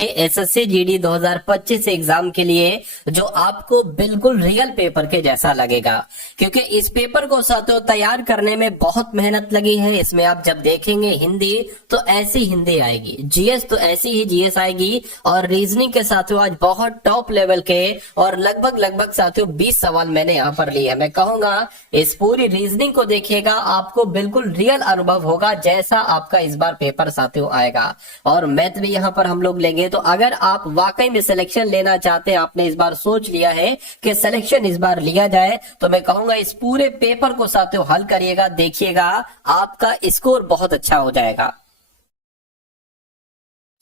SSC GD 2025 exam के लिए जो आपको बिल्कुल रियल पेपर के जैसा लगेगा, क्योंकि इस पेपर को साथियों तैयार करने में बहुत मेहनत लगी है। इसमें आप जब देखेंगे हिंदी तो ऐसी हिंदी आएगी, जीएस तो ऐसी ही जीएस आएगी, और रीजनिंग के साथियों आज बहुत टॉप लेवल के और लगभग साथियों 20 सवाल मैंने यहाँ पर लिए हैं। मैं कहूंगा इस पूरी रीजनिंग को देखिएगा, आपको बिल्कुल रियल अनुभव होगा जैसा आपका इस बार पेपर साथियों आएगा। और मैथ भी यहाँ पर हम लोग लेंगे। तो अगर आप वाकई में सिलेक्शन लेना चाहते हैं, आपने इस बार सोच लिया है कि सिलेक्शन इस बार लिया जाए, तो मैं कहूंगा इस पूरे पेपर को साथियों हल करिएगा, देखिएगा आपका स्कोर बहुत अच्छा हो जाएगा।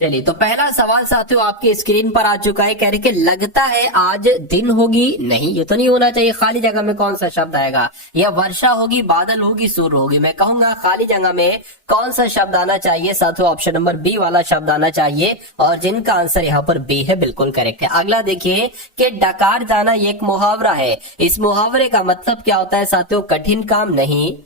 चलिए, तो पहला सवाल साथियों आपके स्क्रीन पर आ चुका है। कह रहे कि लगता है आज दिन होगी, नहीं ये तो नहीं होना चाहिए। खाली जगह में कौन सा शब्द आएगा? या वर्षा होगी, बादल होगी, सूर्य होगी। मैं कहूंगा खाली जगह में कौन सा शब्द आना चाहिए साथियों? ऑप्शन नंबर बी वाला शब्द आना चाहिए, और जिनका आंसर यहाँ पर बी है बिल्कुल करेक्ट है। अगला देखिए कि डकार जाना ये एक मुहावरा है। इस मुहावरे का मतलब क्या होता है साथियों? कठिन काम नहीं,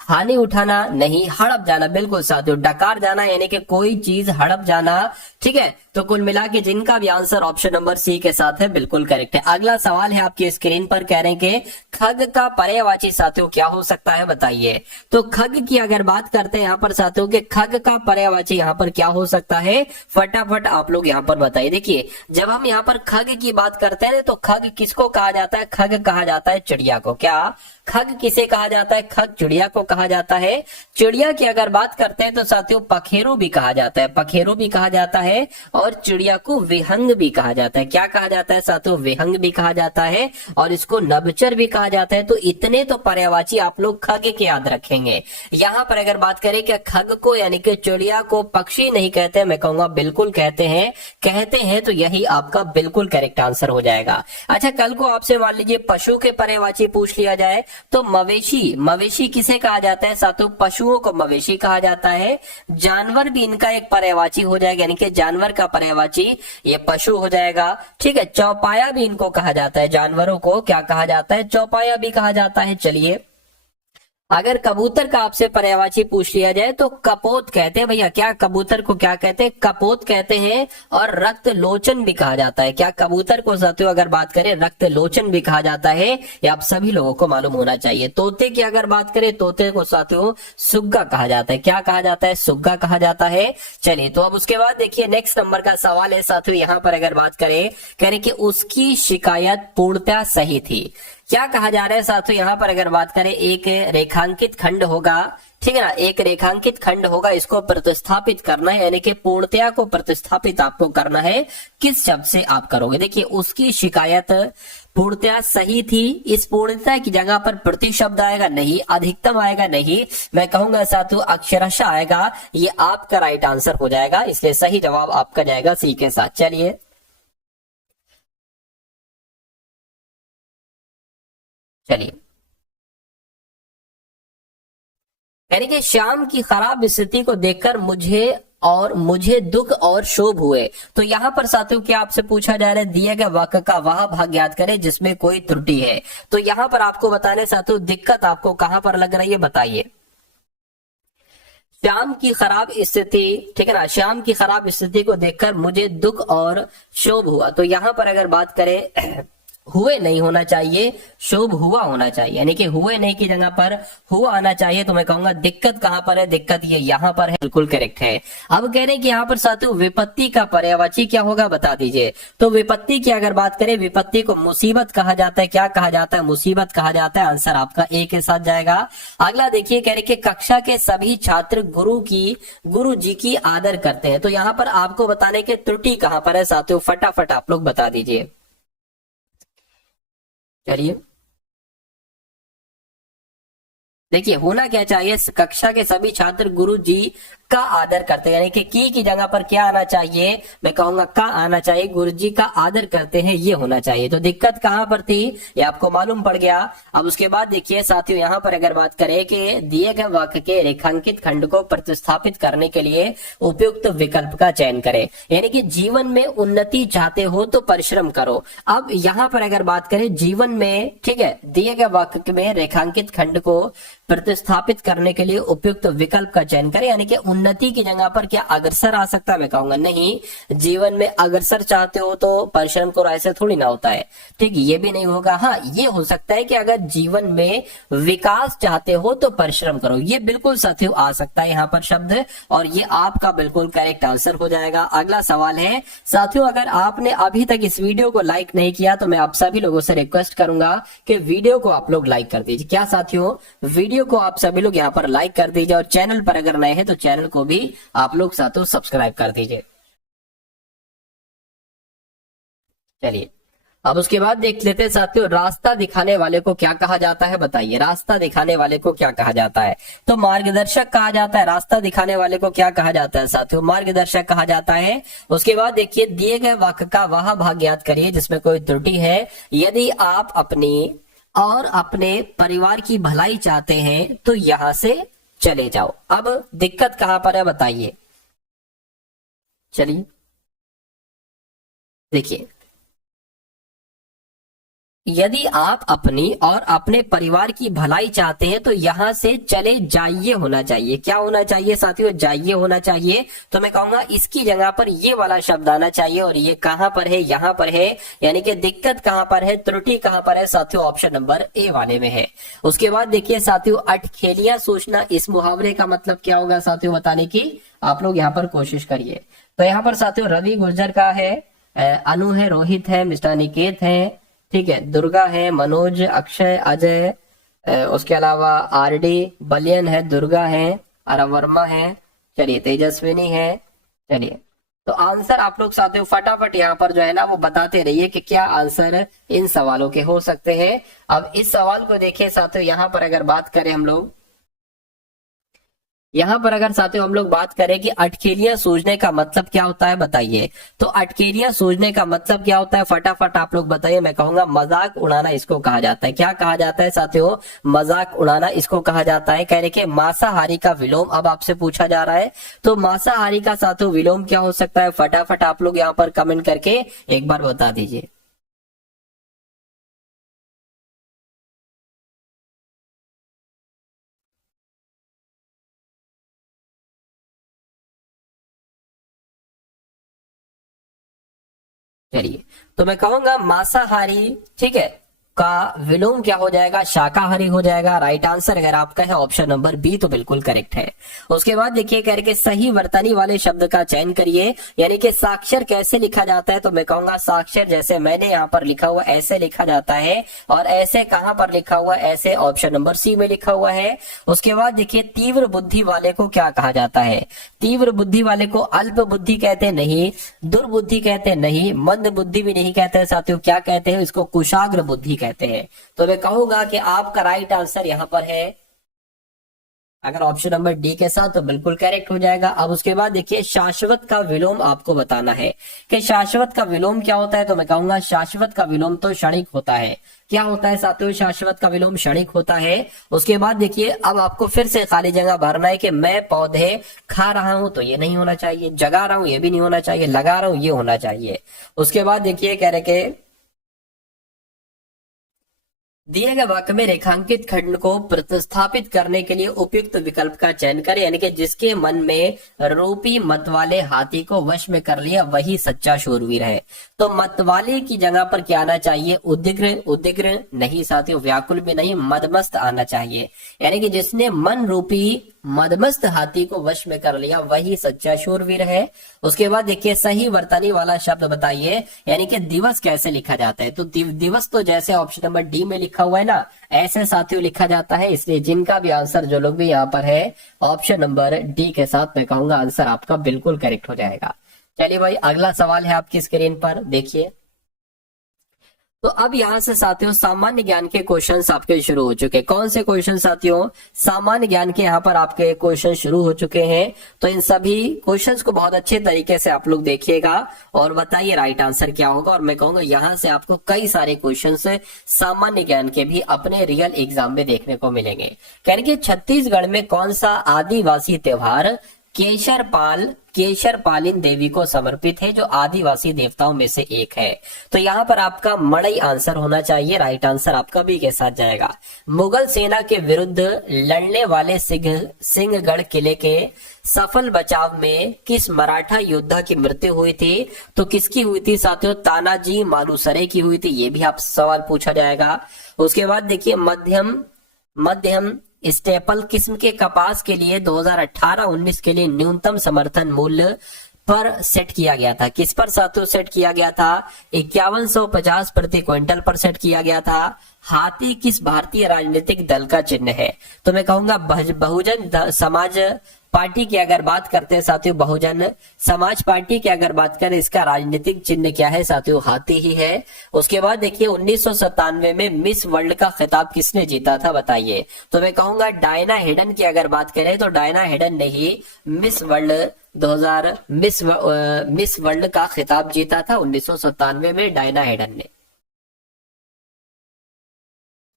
हानि उठाना नहीं, हड़प जाना। बिल्कुल साथियों, डकार जाना यानी कि कोई चीज हड़प जाना, ठीक है। तो कुल मिला के जिनका भी आंसर ऑप्शन नंबर सी के साथ है बिल्कुल करेक्ट है। अगला सवाल है आपकी स्क्रीन पर, कह रहे हैं कि खग का पर्यायवाची साथियों क्या हो सकता है, बताइए। तो खग की अगर बात करते हैं यहाँ पर साथियों के खग का पर्यायवाची यहाँ पर क्या हो सकता है, फटाफट आप लोग यहाँ पर बताइए। देखिए, जब हम यहाँ पर खग की बात करते हैं तो खग किसको कहा जाता है? खग कहा जाता है चिड़िया को। क्या खग किसे कहा जाता है? खग चिड़िया को कहा जाता है। चिड़िया की अगर बात करते हैं तो साथियों पखेरु भी कहा जाता है, पखेरु भी कहा जाता है, और चिड़िया को विहंग भी कहा जाता है। क्या कहा जाता है साथियों? विहंग भी कहा जाता है, और इसको नभचर भी कहा जाता है। तो इतने तो पर्यायवाची आप लोग खग के याद रखेंगे। यहाँ पर अगर बात करें कि खग को यानी कि चिड़िया को पक्षी नहीं कहते, मैं कहूंगा बिल्कुल कहते हैं। कहते हैं तो यही आपका बिल्कुल करेक्ट आंसर हो जाएगा। अच्छा, कल को आपसे मान लीजिए पशु के पर्यायवाची पूछ लिया जाए तो मवेशी, मवेशी किसे कहा जाता है साथियों? पशुओं को मवेशी कहा जाता है। जानवर भी इनका एक पर्यायवाची हो जाएगा, यानी कि जानवर का पर्यायवाची ये पशु हो जाएगा, ठीक है। चौपाया भी इनको कहा जाता है, जानवरों को क्या कहा जाता है? चौपाया भी कहा जाता है। चलिए, अगर कबूतर का आपसे पर्यायवाची पूछ लिया जाए तो कपोत कहते हैं। भैया क्या कबूतर को क्या कहते हैं? कपोत कहते हैं। और रक्त लोचन भी कहा जाता है। क्या कबूतर को साथियों अगर बात करें रक्त लोचन भी कहा जाता है, ये आप सभी लोगों को मालूम होना चाहिए। तोते की अगर बात करें, तोते को साथियों सुग्गा कहा जाता है। क्या कहा जाता है? सुग्गा कहा जाता है। चलिए, तो अब उसके बाद देखिए नेक्स्ट नंबर का सवाल है साथियों, यहाँ पर अगर बात करें, कह रहे कि उसकी शिकायत पूर्णतः सही थी। क्या कहा जा रहा है साथियों? यहाँ पर अगर बात करें एक रेखांकित खंड होगा, ठीक है ना, एक रेखांकित खंड होगा, इसको प्रतिस्थापित करना है, यानी कि पूर्णतया को प्रतिस्थापित आपको करना है। किस शब्द से आप करोगे? देखिए, उसकी शिकायत पूर्णतया सही थी। इस पूर्णतया की जगह पर प्रति शब्द आएगा नहीं, अधिकतम आएगा नहीं, मैं कहूंगा साथियों अक्षरशः आएगा। ये आपका राइट आंसर हो जाएगा, इसलिए सही जवाब आपका जाएगा सी के साथ। चलिए, चलिए, यानी कि शाम की खराब स्थिति को देखकर मुझे दुख और शोभ हुए। तो यहाँ पर साथियों क्या आपसे पूछा जा रहा है? दिए गए वाक्य का वह भाग याद करें जिसमें कोई त्रुटि है। तो यहाँ पर आपको बताने साथियों दिक्कत आपको कहां पर लग रही है, बताइए। शाम की खराब स्थिति, ठीक है ना, शाम की खराब स्थिति को देखकर मुझे दुख और शोभ हुआ। तो यहाँ पर अगर बात करें हुए नहीं होना चाहिए, शोभ हुआ होना चाहिए, यानी कि हुए नहीं की जगह पर हुआ आना चाहिए। तो मैं कहूंगा दिक्कत कहां पर है? दिक्कत ये यहाँ पर है, बिल्कुल करेक्ट है। अब कह रहे हैं कि यहाँ पर साथियों विपत्ति का पर्यायवाची क्या होगा, बता दीजिए। तो विपत्ति की अगर बात करें, विपत्ति को मुसीबत कहा जाता है। क्या कहा जाता है? मुसीबत कहा जाता है। आंसर आपका ए के साथ जाएगा। अगला देखिए, कह रहे कि कक्षा के सभी छात्र गुरु जी की आदर करते हैं। तो यहाँ पर आपको बताने के त्रुटि कहां पर है साथियों, फटाफट आप लोग बता दीजिए। चलिए, देखिए होना क्या चाहिए, कक्षा के सभी छात्र गुरु जी का आदर करते हैं, यानी कि की जगह पर क्या आना चाहिए? मैं कहूंगा का आना चाहिए। गुरु जी का आदर करते हैं, ये होना चाहिए। तो दिक्कत कहां पर थी, ये आपको मालूम पड़ गया। अब उसके बाद देखिए साथियों, यहाँ पर अगर बात करें कि दिए गए वाक्य के रेखांकित खंड को प्रतिस्थापित करने के लिए उपयुक्त विकल्प का चयन करें, यानी कि जीवन में उन्नति चाहते हो तो परिश्रम करो। अब यहाँ पर अगर बात करें जीवन में, ठीक है, दिए गए वाक्य में रेखांकित खंड को प्रतिस्थापित करने के लिए उपयुक्त विकल्प का चयन करें। यानी कि उन्नति की जगह पर क्या अग्रसर आ सकता है? मैं कहूंगा नहीं। जीवन में अग्रसर चाहते हो तो परिश्रम करो, ऐसे थोड़ी ना होता है। ठीक, ये भी नहीं होगा। हाँ, ये हो सकता है कि अगर जीवन में विकास चाहते हो तो परिश्रम करो, ये बिल्कुल साथियों आ सकता है यहाँ पर शब्द, और ये आपका बिल्कुल करेक्ट आंसर हो जाएगा। अगला सवाल है साथियों, अगर आपने अभी तक इस वीडियो को लाइक नहीं किया तो मैं आप सभी लोगों से रिक्वेस्ट करूंगा कि वीडियो को आप लोग लाइक कर दीजिए। क्या साथियों, वीडियो को आप सभी लोग यहाँ पर लाइक कर दीजिए, और चैनल पर अगर नए हैं तो चैनल को भी आप लोग साथियों सब्सक्राइब कर दीजिए। चलिए, अब उसके बाद देख लेते हैं साथियों, रास्ता दिखाने वाले को क्या कहा जाता है? बताइए, रास्ता दिखाने वाले को क्या कहा जाता है? तो मार्गदर्शक कहा जाता है। रास्ता दिखाने वाले को क्या कहा जाता है साथियों? मार्गदर्शक कहा जाता है। उसके बाद देखिए, दिए गए वाक्य का वह भाग याद करिए जिसमें कोई त्रुटि है। यदि आप अपनी और अपने परिवार की भलाई चाहते हैं तो यहां से चले जाओ। अब दिक्कत कहां पर है बताइए। चलिए देखिए, यदि आप अपनी और अपने परिवार की भलाई चाहते हैं तो यहां से चले जाइए होना चाहिए। क्या होना चाहिए साथियों? जाइए होना चाहिए। तो मैं कहूंगा इसकी जगह पर ये वाला शब्द आना चाहिए, और ये कहां पर है? यहां पर है। यानी कि दिक्कत कहां पर है, त्रुटि कहां पर है साथियों? ऑप्शन नंबर ए वाले में है। उसके बाद देखिए साथियों, अटखेलियां सोचना, इस मुहावरे का मतलब क्या होगा साथियों बताने की आप लोग यहाँ पर कोशिश करिए। तो यहाँ पर साथियों रवि गुर्जर का है, अनु है, रोहित है, मिस्टर निकेत है, ठीक है, दुर्गा है, मनोज, अक्षय, अजय, उसके अलावा आरडी, बलियन है, दुर्गा है, अरव वर्मा है, चलिए तेजस्विनी है। चलिए, तो आंसर आप लोग साथियों फटाफट यहाँ पर जो है ना वो बताते रहिए कि क्या आंसर इन सवालों के हो सकते हैं। अब इस सवाल को देखिए साथियों, यहाँ पर अगर बात करें हम लोग, यहाँ पर अगर साथियों हम लोग बात करें कि अटखेलियां सूझने का मतलब क्या होता है बताइए। तो अटखेलियां सूझने का मतलब क्या होता है, फटाफट आप लोग बताइए। मैं कहूंगा मजाक उड़ाना इसको कहा जाता है। क्या कहा जाता है साथियों? मजाक उड़ाना इसको कहा जाता है। कह रहे कि मांसाहारी का विलोम अब आपसे पूछा जा रहा है, तो मांसाहारी का साथियों विलोम क्या हो सकता है? फटाफट आप लोग यहाँ पर कमेंट करके एक बार बता दीजिए। चलिए, तो मैं कहूंगा मांसाहारी, ठीक है, का विलोम क्या हो जाएगा? शाकाहारी हो जाएगा। राइट आंसर अगर आपका है ऑप्शन नंबर बी, तो बिल्कुल करेक्ट है। उसके बाद देखिए कह रहे कि सही वर्तनी वाले शब्द का चयन करिए। यानी कि साक्षर कैसे लिखा जाता है? तो मैं कहूंगा साक्षर जैसे मैंने यहाँ पर लिखा हुआ ऐसे लिखा जाता है, और ऐसे कहां पर लिखा हुआ? ऐसे ऑप्शन नंबर सी में लिखा हुआ है। उसके बाद देखिए, तीव्र बुद्धि वाले को क्या कहा जाता है? तीव्र बुद्धि वाले को अल्प बुद्धि कहते नहीं, दुर्बुद्धि कहते नहीं, मंद बुद्धि भी नहीं कहते साथियों। क्या कहते हैं? इसको कुशाग्र बुद्धि कहते हैं। तो मैं कहूंगा कि आपका राइट आंसर यहां पर है अगर ऑप्शन नंबर डी के साथ, तो बिल्कुल करेक्ट हो जाएगा। अब उसके बाद देखिए, शाश्वत का विलोम आपको बताना है कि शाश्वत का विलोम क्या होता है। तो मैं कहूंगा शाश्वत का विलोम तो क्षणिक होता है। क्या होता है साथियों? शाश्वत का विलोम क्षणिक होता है। उसके बाद देखिए, अब आपको फिर से खाली जगह भरना है कि मैं पौधे खा रहा हूं, तो ये नहीं होना चाहिए। जगा रहा हूं, ये भी नहीं होना चाहिए। लगा रहा हूं, ये होना चाहिए। उसके बाद देखिए कह रहे कि दिए गए वाक्य में रेखांकित खंड को प्रतिस्थापित करने के लिए उपयुक्त विकल्प का चयन करें। यानी कि जिसके मन में रूपी मत वाले हाथी को वश में कर लिया वही सच्चा शूरवीर है। तो मतवाले की जगह पर क्या आना चाहिए? उद्विग्न, उद्विग्न नहीं साथियों, व्याकुल भी नहीं, मदमस्त आना चाहिए। यानी कि जिसने मन रूपी मदमस्त हाथी को वश में कर लिया वही सच्चा शूरवीर है। उसके बाद देखिए, सही वर्तनी वाला शब्द बताइए। यानी कि दिवस कैसे लिखा जाता है? तो दिवस तो जैसे ऑप्शन नंबर डी में लिखा हुआ है ना, ऐसे साथियों लिखा जाता है। इसलिए जिनका भी आंसर जो लोग भी यहाँ पर है ऑप्शन नंबर डी के साथ, मैं कहूंगा आंसर आपका बिल्कुल करेक्ट हो जाएगा। चलिए भाई, अगला सवाल है आपकी स्क्रीन पर, देखिए। तो अब यहां से साथियों सामान्य ज्ञान के क्वेश्चंस आपके शुरू हो चुके हैं। कौन से क्वेश्चन साथियों? सामान्य ज्ञान के यहाँ पर आपके क्वेश्चन शुरू हो चुके हैं। तो इन सभी क्वेश्चंस को बहुत अच्छे तरीके से आप लोग देखिएगा और बताइए राइट आंसर क्या होगा। और मैं कहूंगा यहाँ से आपको कई सारे क्वेश्चन सामान्य ज्ञान के भी अपने रियल एग्जाम में देखने को मिलेंगे। कह रहे कि छत्तीसगढ़ में कौन सा आदिवासी त्योहार केशरपालिन देवी को समर्पित है, जो आदिवासी देवताओं में से एक है। तो यहाँ पर आपका मड़ई आंसर होना चाहिए, राइट आंसर आपका बी के साथ जाएगा। मुगल सेना के विरुद्ध लड़ने वाले सिंहगढ़ किले के सफल बचाव में किस मराठा योद्धा की मृत्यु हुई थी? तो किसकी हुई थी साथियों? तानाजी मालुसरे की हुई थी। ये भी आप सवाल पूछा जाएगा। उसके बाद देखिए मध्यम स्टेपल किस्म के कपास के लिए 2018-19 के लिए न्यूनतम समर्थन मूल्य पर सेट किया गया था। किस पर साथियों सेट किया गया था? 5150 प्रति क्विंटल पर सेट किया गया था। हाथी किस भारतीय राजनीतिक दल का चिन्ह है? तो मैं कहूंगा बहुजन समाज पार्टी की अगर बात करते हैं साथियों, बहुजन समाज पार्टी की अगर बात करें, इसका राजनीतिक चिन्ह क्या है साथियों? हाथी ही है। उसके बाद देखिए 1997 में मिस वर्ल्ड का खिताब किसने जीता था बताइए? तो मैं कहूंगा डायना हेडन की अगर बात करें तो डायना हेडन ने ही मिस वर्ल्ड का खिताब जीता था 1997 में डायना हेडन ने।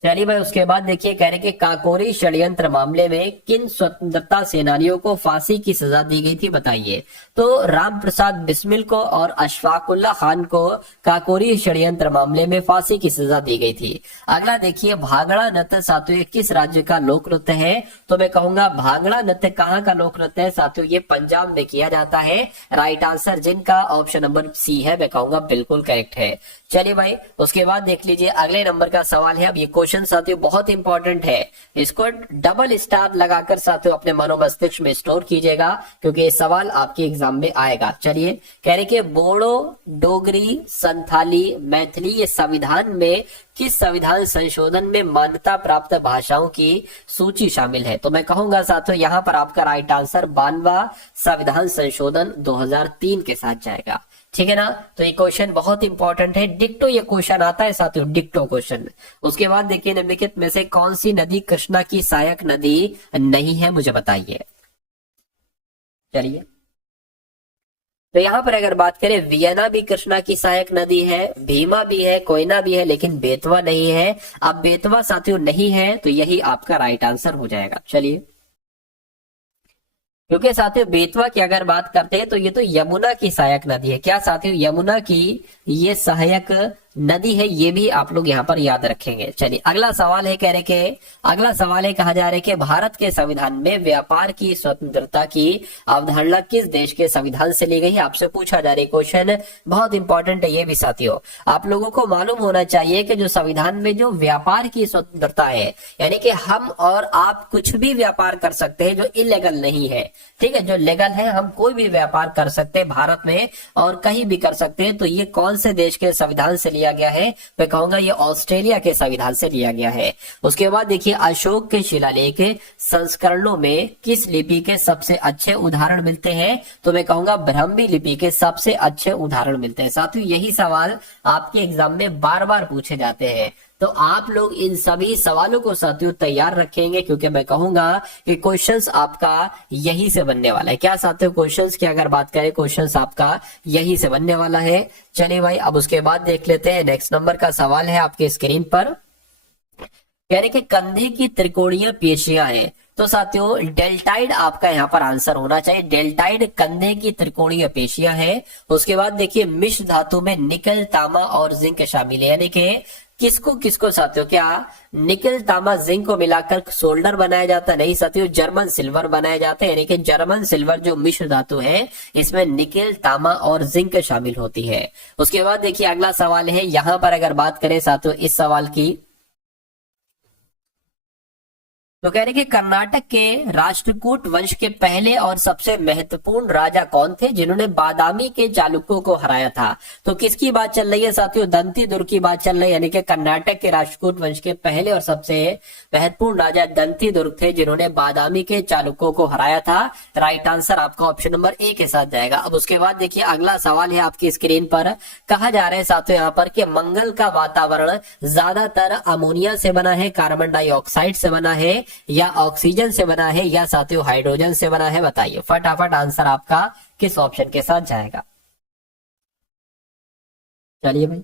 चलिए भाई, उसके बाद देखिए कह रहे कि काकोरी षड्यंत्र मामले में किन स्वतंत्रता सेनानियों को फांसी की सजा दी गई थी बताइए? तो राम प्रसाद बिस्मिल को और अशफाकुल्ला खान को काकोरी षड्यंत्र मामले में फांसी की सजा दी गई थी। अगला देखिए भांगड़ा नृत्य साथियों किस राज्य का लोक नृत्य है? तो मैं कहूंगा भांगड़ा नृत्य कहाँ का लोक नृत्य है साथियों? ये पंजाब में किया जाता है। राइट आंसर जिनका ऑप्शन नंबर सी है, मैं कहूंगा बिल्कुल करेक्ट है। चलिए भाई, उसके बाद देख लीजिए अगले नंबर का सवाल है। अब ये क्वेश्चन साथियों बहुत इंपॉर्टेंट है, इसको डबल स्टार लगाकर साथियों अपने मनोमस्तिष्क में स्टोर कीजिएगा, क्योंकि ये सवाल आपके एग्जाम में आएगा। चलिए, कह रहे कि बोडो, डोगरी, संथाली, मैथिली ये संविधान में किस संविधान संशोधन में मान्यता प्राप्त भाषाओं की सूची शामिल है? तो मैं कहूंगा साथियों यहाँ पर आपका राइट आंसर 92वां संविधान संशोधन 2003 के साथ जाएगा। ठीक है ना? तो ये क्वेश्चन बहुत इंपॉर्टेंट है। डिक्टो ये क्वेश्चन आता है साथियों, डिक्टो क्वेश्चन। उसके बाद देखिए निम्नलिखित में से कौन सी नदी कृष्णा की सहायक नदी नहीं है, मुझे बताइए। चलिए, तो यहाँ पर अगर बात करें, वियना भी कृष्णा की सहायक नदी है, भीमा भी है, कोयना भी है, लेकिन बेतवा नहीं है। अब बेतवा साथियों नहीं है, तो यही आपका राइट आंसर हो जाएगा। चलिए, क्योंकि साथियों बेतवा की अगर बात करते हैं तो ये तो यमुना की सहायक नदी है। क्या साथियों? यमुना की ये सहायक नदी है, ये भी आप लोग यहाँ पर याद रखेंगे। चलिए, अगला सवाल है कहा जा रहा है कि भारत के संविधान में व्यापार की स्वतंत्रता की अवधारणा किस देश के संविधान से ली गई है? आपसे पूछा जा रहा है क्वेश्चन, बहुत इंपॉर्टेंट है ये भी साथियों। आप लोगों को मालूम होना चाहिए कि जो संविधान में जो व्यापार की स्वतंत्रता है, यानी कि हम और आप कुछ भी व्यापार कर सकते हैं जो इलीगल नहीं है। ठीक है, जो लीगल है हम कोई भी व्यापार कर सकते हैं भारत में और कहीं भी कर सकते हैं। तो ये कौन से देश के संविधान से लिया गया है? मैं कहूंगा ये ऑस्ट्रेलिया के संविधान से लिया गया है। उसके बाद देखिए अशोक के शिलालेख संस्करणों में किस लिपि के सबसे अच्छे उदाहरण मिलते हैं? तो मैं कहूंगा ब्राह्मी लिपि के सबसे अच्छे उदाहरण मिलते हैं। साथियों यही सवाल आपके एग्जाम में बार बार पूछे जाते हैं, तो आप लोग इन सभी सवालों को साथियों तैयार रखेंगे, क्योंकि मैं कहूंगा कि क्वेश्चंस आपका यही से बनने वाला है। क्या साथियों? क्वेश्चंस की अगर बात करें, क्वेश्चंस आपका यही से बनने वाला है। चलिए भाई, अब उसके बाद देख लेते हैं नेक्स्ट नंबर का सवाल है आपके स्क्रीन पर। कह रहे कि कंधे की त्रिकोणीय पेशियां हैं, तो साथियों डेल्टाइड आपका यहाँ पर आंसर होना चाहिए। डेल्टाइड कंधे की त्रिकोणीय पेशियां हैं। उसके बाद देखिए मिश्र धातु में निकल, तांबा और जिंक शामिल है, यानी कि किसको साथियों? क्या निकल, तांबा, जिंक को मिलाकर सोल्डर बनाया जाता है? नहीं साथियों, जर्मन सिल्वर बनाया जाता है। यानी कि जर्मन सिल्वर जो मिश्र धातु है, इसमें निकल, तांबा और जिंक शामिल होती है। उसके बाद देखिए अगला सवाल है, यहां पर अगर बात करें साथियों इस सवाल की, तो कह रहे कि कर्नाटक के राष्ट्रकूट वंश के पहले और सबसे महत्वपूर्ण राजा कौन थे जिन्होंने बादामी के चालुक्यों को हराया था? तो किसकी बात चल रही है साथियों? दंती दुर्ग की बात चल रही है, यानी कि कर्नाटक के राष्ट्रकूट वंश के पहले और सबसे महत्वपूर्ण राजा दंती दुर्ग थे जिन्होंने बादामी के चालुक्यों को हराया था। राइट आंसर आपका ऑप्शन नंबर ए के साथ जाएगा। अब उसके बाद देखिए अगला सवाल है आपकी स्क्रीन पर। कहा जा रहा है साथियों यहाँ पर कि मंगल का वातावरण ज्यादातर अमोनिया से बना है, कार्बन डाइऑक्साइड से बना है, या ऑक्सीजन से बना है, या साथियों हाइड्रोजन से बना है? बताइए फटाफट आंसर आपका किस ऑप्शन के साथ जाएगा। चलिए भाई,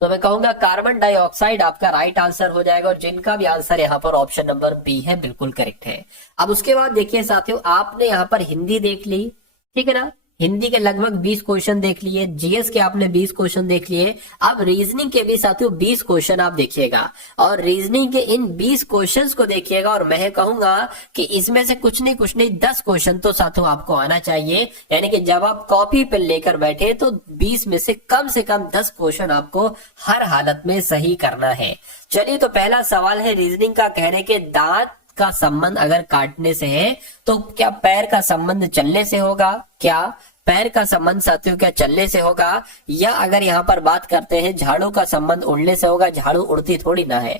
तो मैं कहूंगा कार्बन डाइऑक्साइड आपका राइट आंसर हो जाएगा, और जिनका भी आंसर यहाँ पर ऑप्शन नंबर बी है बिल्कुल करेक्ट है। अब उसके बाद देखिए साथियों, आपने यहाँ पर हिंदी देख ली, ठीक है ना, हिंदी के लगभग 20 क्वेश्चन देख लिए, जीएस के आपने 20 क्वेश्चन देख लिए। अब रीजनिंग के भी साथियों 20 क्वेश्चन आप देखिएगा, और रीजनिंग के इन 20 क्वेश्चंस को देखिएगा, और मैं कहूंगा कि इसमें से कुछ नहीं 10 क्वेश्चन तो साथियों आपको आना चाहिए। यानी कि जब आप कॉपी पेन लेकर बैठे तो 20 में से कम 10 क्वेश्चन आपको हर हालत में सही करना है। चलिए, तो पहला सवाल है रीजनिंग का, कह रहे कि दांत का संबंध अगर काटने से है तो क्या पैर का संबंध चलने से होगा? क्या पैर का संबंध साथियों क्या चलने से होगा? या अगर यहाँ पर बात करते हैं झाड़ू का संबंध उड़ने से होगा? झाड़ू उड़ती थोड़ी ना है।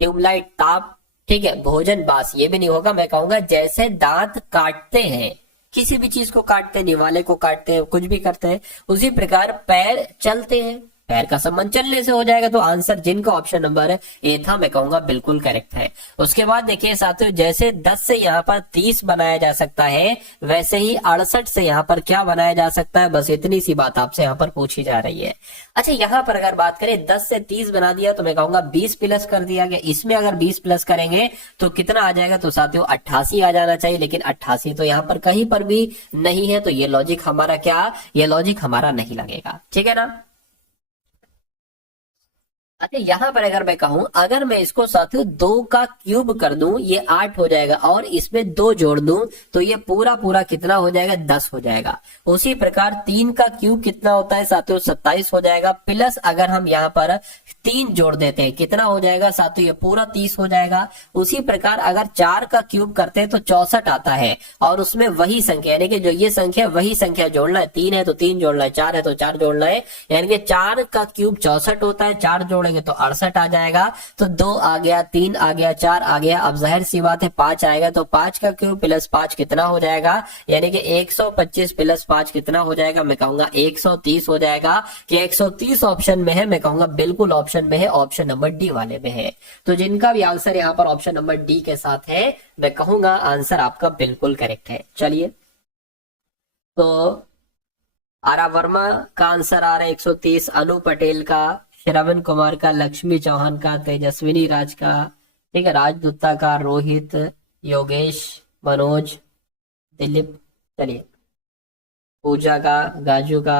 ट्यूबलाइट, ताप, ठीक है, भोजन, बास, ये भी नहीं होगा। मैं कहूंगा जैसे दांत काटते हैं, किसी भी चीज को काटते हैं, निवाले को काटते हैं, कुछ भी करते हैं, उसी प्रकार पैर चलते हैं, पैर का संबंध चलने से हो जाएगा। तो आंसर जिनका ऑप्शन नंबर ए था, मैं कहूंगा बिल्कुल करेक्ट है। उसके बाद देखिए साथियों, जैसे 10 से यहाँ पर 30 बनाया जा सकता है, वैसे ही 68 से यहाँ पर क्या बनाया जा सकता है? बस इतनी सी बात आपसे यहाँ पर पूछी जा रही है। अच्छा, यहाँ पर अगर बात करें 10 से 30 बना दिया तो मैं कहूंगा 20 प्लस कर दिया गया। इसमें अगर 20 प्लस करेंगे तो कितना आ जाएगा? तो साथियों 88 आ जाना चाहिए, लेकिन 88 तो यहाँ पर कहीं पर भी नहीं है। तो ये लॉजिक हमारा क्या, ये लॉजिक हमारा नहीं लगेगा, ठीक है ना। अच्छा, यहां पर अगर मैं कहूं, अगर मैं इसको साथियों 2 का क्यूब कर दूं, ये 8 हो जाएगा, और इसमें 2 जोड़ दूं तो ये पूरा कितना हो जाएगा? 10 हो जाएगा। उसी प्रकार 3 का क्यूब कितना होता है साथियों? 27 हो जाएगा। प्लस अगर हम यहाँ पर 3 जोड़ देते हैं, कितना हो जाएगा साथियों? ये पूरा 30 हो जाएगा। उसी प्रकार अगर 4 का क्यूब करते हैं तो 64 आता है, और उसमें वही संख्या, यानी कि जो ये संख्या वही संख्या जोड़ना है। 3 है तो 3 जोड़ना है, 4 है तो 4 जोड़ना है, यानी कि 4 का क्यूब 64 होता है, 4 जोड़ेंगे तो 68 आ जाएगा। तो 2 आ गया, 3 आ गया, 4 आ गया। अब जाहिर सी बात है 5 आएगा, तो 5 का क्यूब प्लस 5 कितना हो जाएगा? यानी कि 125 प्लस 5 कितना हो जाएगा? मैं कहूंगा 130 हो जाएगा। कि 130 ऑप्शन में है? मैं कहूंगा बिल्कुल ऑप्शन में है, ऑप्शन नंबर डी वाले में है। तो जिनका भी आंसर यहाँ पर ऑप्शन नंबर डी के साथ है, मैं कहूंगा आंसर आपका बिल्कुल करेक्ट है। चलिए, तो आरा वर्मा का आंसर आ रहा है 130, अनु पटेल का, श्रवण कुमार का, लक्ष्मी चौहान का, तेजस्विनी राज का, ठीक है, राजदूता का, रोहित, योगेश, मनोज, दिलीप, चलिए, पूजा का, गाजू का,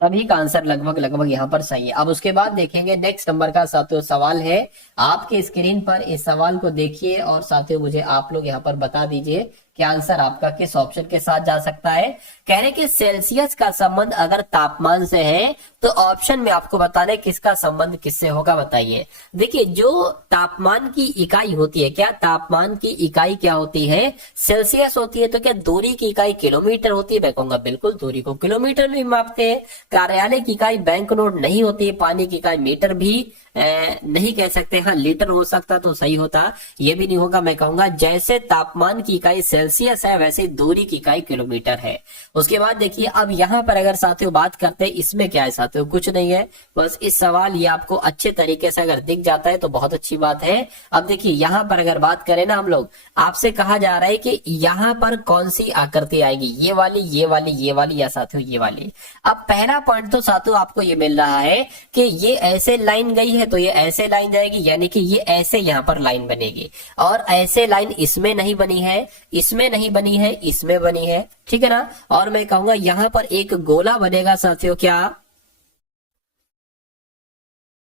सभी का आंसर लगभग यहाँ पर सही है। अब उसके बाद देखेंगे नेक्स्ट नंबर का साथियों सवाल है आपके स्क्रीन पर। इस सवाल को देखिए और साथियों मुझे आप लोग यहाँ पर बता दीजिए कि आंसर आपका किस ऑप्शन के साथ जा सकता है। कह रहे कि सेल्सियस का संबंध अगर तापमान से है तो ऑप्शन में आपको बताना है किसका संबंध किससे होगा, बताइए। देखिए, जो तापमान की इकाई होती है, क्या तापमान की इकाई क्या होती है? सेल्सियस होती है। तो क्या दूरी की इकाई किलोमीटर होती है? मैं कहूंगा बिल्कुल दूरी को किलोमीटर में मापते हैं। कार्यालय की इकाई बैंक नोट नहीं होती है। पानी की इकाई मीटर भी नहीं कह सकते, हाँ लीटर हो सकता तो सही होता, ये भी नहीं होगा। मैं कहूंगा जैसे तापमान की इकाई सेल्सियस है वैसे दूरी की इकाई किलोमीटर है। उसके बाद देखिए, अब यहाँ पर अगर साथियों बात करते हैं, इसमें क्या है साथियों? कुछ नहीं है, बस इस सवाल ये आपको अच्छे तरीके से अगर दिख जाता है तो बहुत अच्छी बात है। अब देखिए, यहाँ पर अगर बात करें ना हम लोग, आपसे कहा जा रहा है कि यहाँ पर कौन सी आकृति आएगी, ये वाली, ये वाली, ये वाली या साथियों ये वाली। अब पहला पॉइंट तो साथियों आपको ये मिल रहा है कि ये ऐसे लाइन गई है तो ये ऐसे लाइन जाएगी, यानी कि ये ऐसे यहाँ पर लाइन बनेगी, और ऐसे लाइन इसमें नहीं बनी है, इसमें नहीं बनी है, इसमें बनी है, ठीक है ना। और मैं कहूंगा यहाँ पर एक गोला बनेगा साथियों, क्या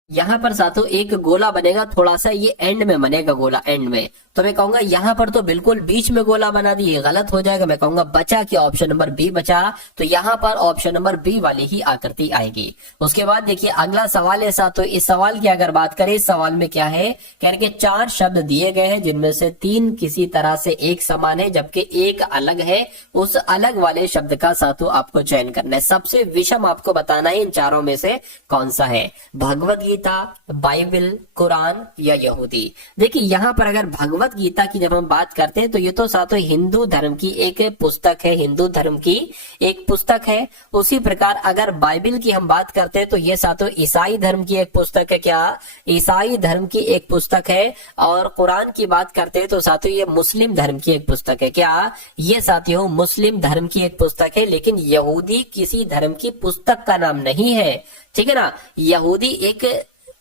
यहाँ पर साथियों एक गोला बनेगा, थोड़ा सा ये एंड में बनेगा गोला, एंड में। तो मैं कहूंगा यहाँ पर तो बिल्कुल बीच में गोला बना दी, ये गलत हो जाएगा। मैं कहूंगा बचा कि ऑप्शन नंबर बी बचा, तो यहाँ पर ऑप्शन नंबर बी वाली ही आकृति आएगी। उसके बाद देखिए अगला सवाल है साथियों, इस सवाल की अगर बात करें, इस सवाल में क्या है, कह रहे 4 शब्द दिए गए हैं जिनमें से 3 किसी तरह से एक समान है जबकि एक अलग है। उस अलग वाले शब्द का साथियों आपको चयन करना है। सबसे विषम आपको बताना है इन चारों में से कौन सा है। भगवत गीता गीता, बाइबल, कुरान या यहूदी। देखिए यहाँ पर अगर भगवत गीता की जब हम बात करते हैं तो ये तो साथों हिंदू धर्म की एक पुस्तक है, हिंदू धर्म की एक पुस्तक है। उसी प्रकार अगर बाइबल की हम बात करते हैं तो ये साथों ईसाई धर्म की एक पुस्तक है। क्या? ईसाई धर्म की एक पुस्तक है। और कुरान की बात करते हैं तो साथियों ये मुस्लिम धर्म की एक पुस्तक है। क्या? ये साथियों मुस्लिम धर्म की एक पुस्तक है। लेकिन यहूदी किसी धर्म की पुस्तक का नाम नहीं है, ठीक है ना। यहूदी एक,